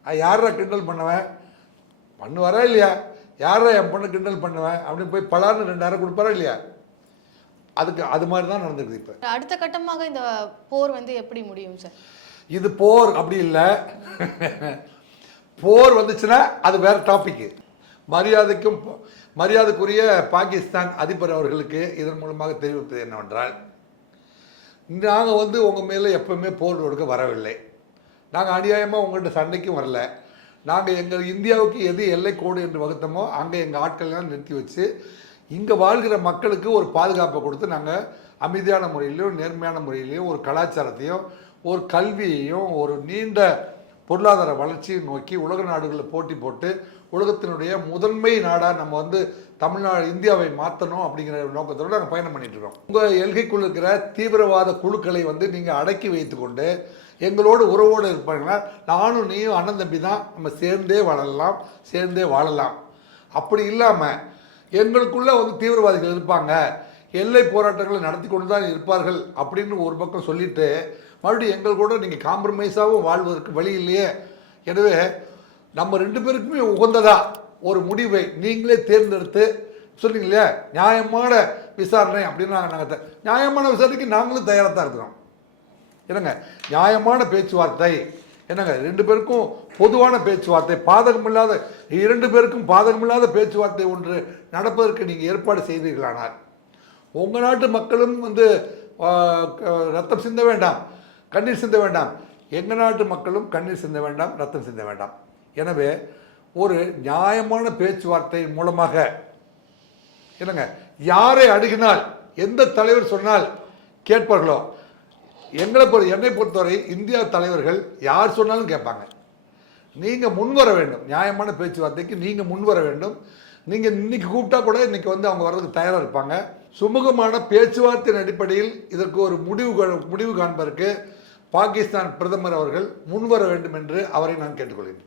யாரா கிண்டல் பண்ணுவாரா இல்லையா? யாரா என் பொண்ணு கிண்டல் பண்ணுவேன் அப்படின்னு போய் பலான்னு 2 அரை கொடுப்பாரா இல்லையா? அதுக்கு அது மாதிரி தான் நடந்துக்குது. இப்போ அடுத்த கட்டமாக இந்த போர் வந்து எப்படி முடியும் சார்? இது போர் அப்படி இல்லை. போர் வந்துச்சுன்னா அது வேற டாபிக். மரியாதைக்குரிய பாகிஸ்தான் அதிபர் அவர்களுக்கு இதன் மூலமாக தெரிவிப்பது என்னவென்றால், நாங்கள் வந்து உங்கள் மேலே எப்பவுமே போர் தொடுக்க வரவில்லை. நாங்கள் அநியாயமாக உங்கள்கிட்ட சண்டைக்கும் வரல. நாங்கள் எங்கள் இந்தியாவுக்கு எது எல்லை கோடு என்று வகுத்தமோ அங்கே எங்கள் ஆட்களெல்லாம் நிறுத்தி வச்சு இங்கே வாழ்கிற மக்களுக்கு ஒரு பாதுகாப்பை கொடுத்து நாங்கள் அமைதியான முறையிலையும் நேர்மையான முறையிலையும் ஒரு கலாச்சாரத்தையும் ஒரு கல்வியையும் ஒரு நீண்ட பொருளாதார வளர்ச்சியை நோக்கி உலக நாடுகளில் போட்டி போட்டு உலகத்தினுடைய முதன்மை நாடாக நம்ம வந்து இந்தியாவை மாற்றணும் அப்படிங்கிற நோக்கத்தோடு நாங்கள் பயணம் பண்ணிட்டு இருக்கோம். உங்கள் எல்கைக்குள் இருக்கிற தீவிரவாத குழுக்களை வந்து நீங்கள் அடக்கி வைத்து கொண்டு எங்களோடு உறவோடு இருப்பாங்கன்னா நானும் நீயும் அண்ணன் தம்பி தான், நம்ம சேர்ந்தே வாழலாம். அப்படி இல்லாமல் எங்களுக்குள்ளே வந்து தீவிரவாதிகள் இருப்பாங்க, எல்லை போராட்டங்களை நடத்தி கொண்டு தான் இருப்பார்கள் அப்படின்னு ஒரு பக்கம் சொல்லிட்டு மறுபடியும் எங்கள் கூட நீங்கள் காம்ப்ரமைஸாகவும் வாழ்வதற்கு வழி இல்லையே. எனவே நம்ம 2 பேருக்குமே உகந்ததா ஒரு முடிவை நீங்களே தேர்ந்தெடுத்து சொல்றீங்க இல்லையா, நியாயமான விசாரணை அப்படின்னு நாங்கள் நியாயமான விசாரணைக்கு நாங்களும் தயாராக தான் இருக்கிறோம். என்னங்க நியாயமான பேச்சுவார்த்தை, என்னங்க 2 பேருக்கும் பொதுவான பேச்சுவார்த்தை, பாதகமில்லாத 2 பேருக்கும் பாதகமில்லாத பேச்சுவார்த்தை ஒன்று நடப்பதற்கு நீங்கள் ஏற்பாடு செய்தீர்களானால் உங்கள் நாட்டு மக்களும் வந்து ரத்தம் சிந்த வேண்டாம், கண்ணீர் சிந்த வேண்டாம். எங்கள் நாட்டு மக்களும் கண்ணீர் சிந்த வேண்டாம், ரத்தம் சிந்த வேண்டாம். எனவே ஒரு நியாயமான பேச்சுவார்த்தை மூலமாக என்னங்க யாரை அணுகினால் எந்த தலைவர் சொன்னால் கேட்பார்களோ, என்னை பொறுத்தவரை இந்தியா தலைவர்கள் யார் சொன்னாலும் கேட்பாங்க. நீங்கள் முன்வர வேண்டும், நியாயமான பேச்சுவார்த்தைக்கு நீங்கள் முன்வர வேண்டும். நீங்கள் இன்னைக்கு கூப்பிட்டா கூட இன்னைக்கு வந்து அவங்க வர்றதுக்கு தயாராக இருப்பாங்க. சுமூகமான பேச்சுவார்த்தையின் அடிப்படையில் இதற்கு ஒரு முடிவு காண்பதற்கு பாகிஸ்தான் பிரதமர் அவர்கள் முன்வர வேண்டும் என்று அவரை நான் கேட்டுக்கொள்கிறேன்.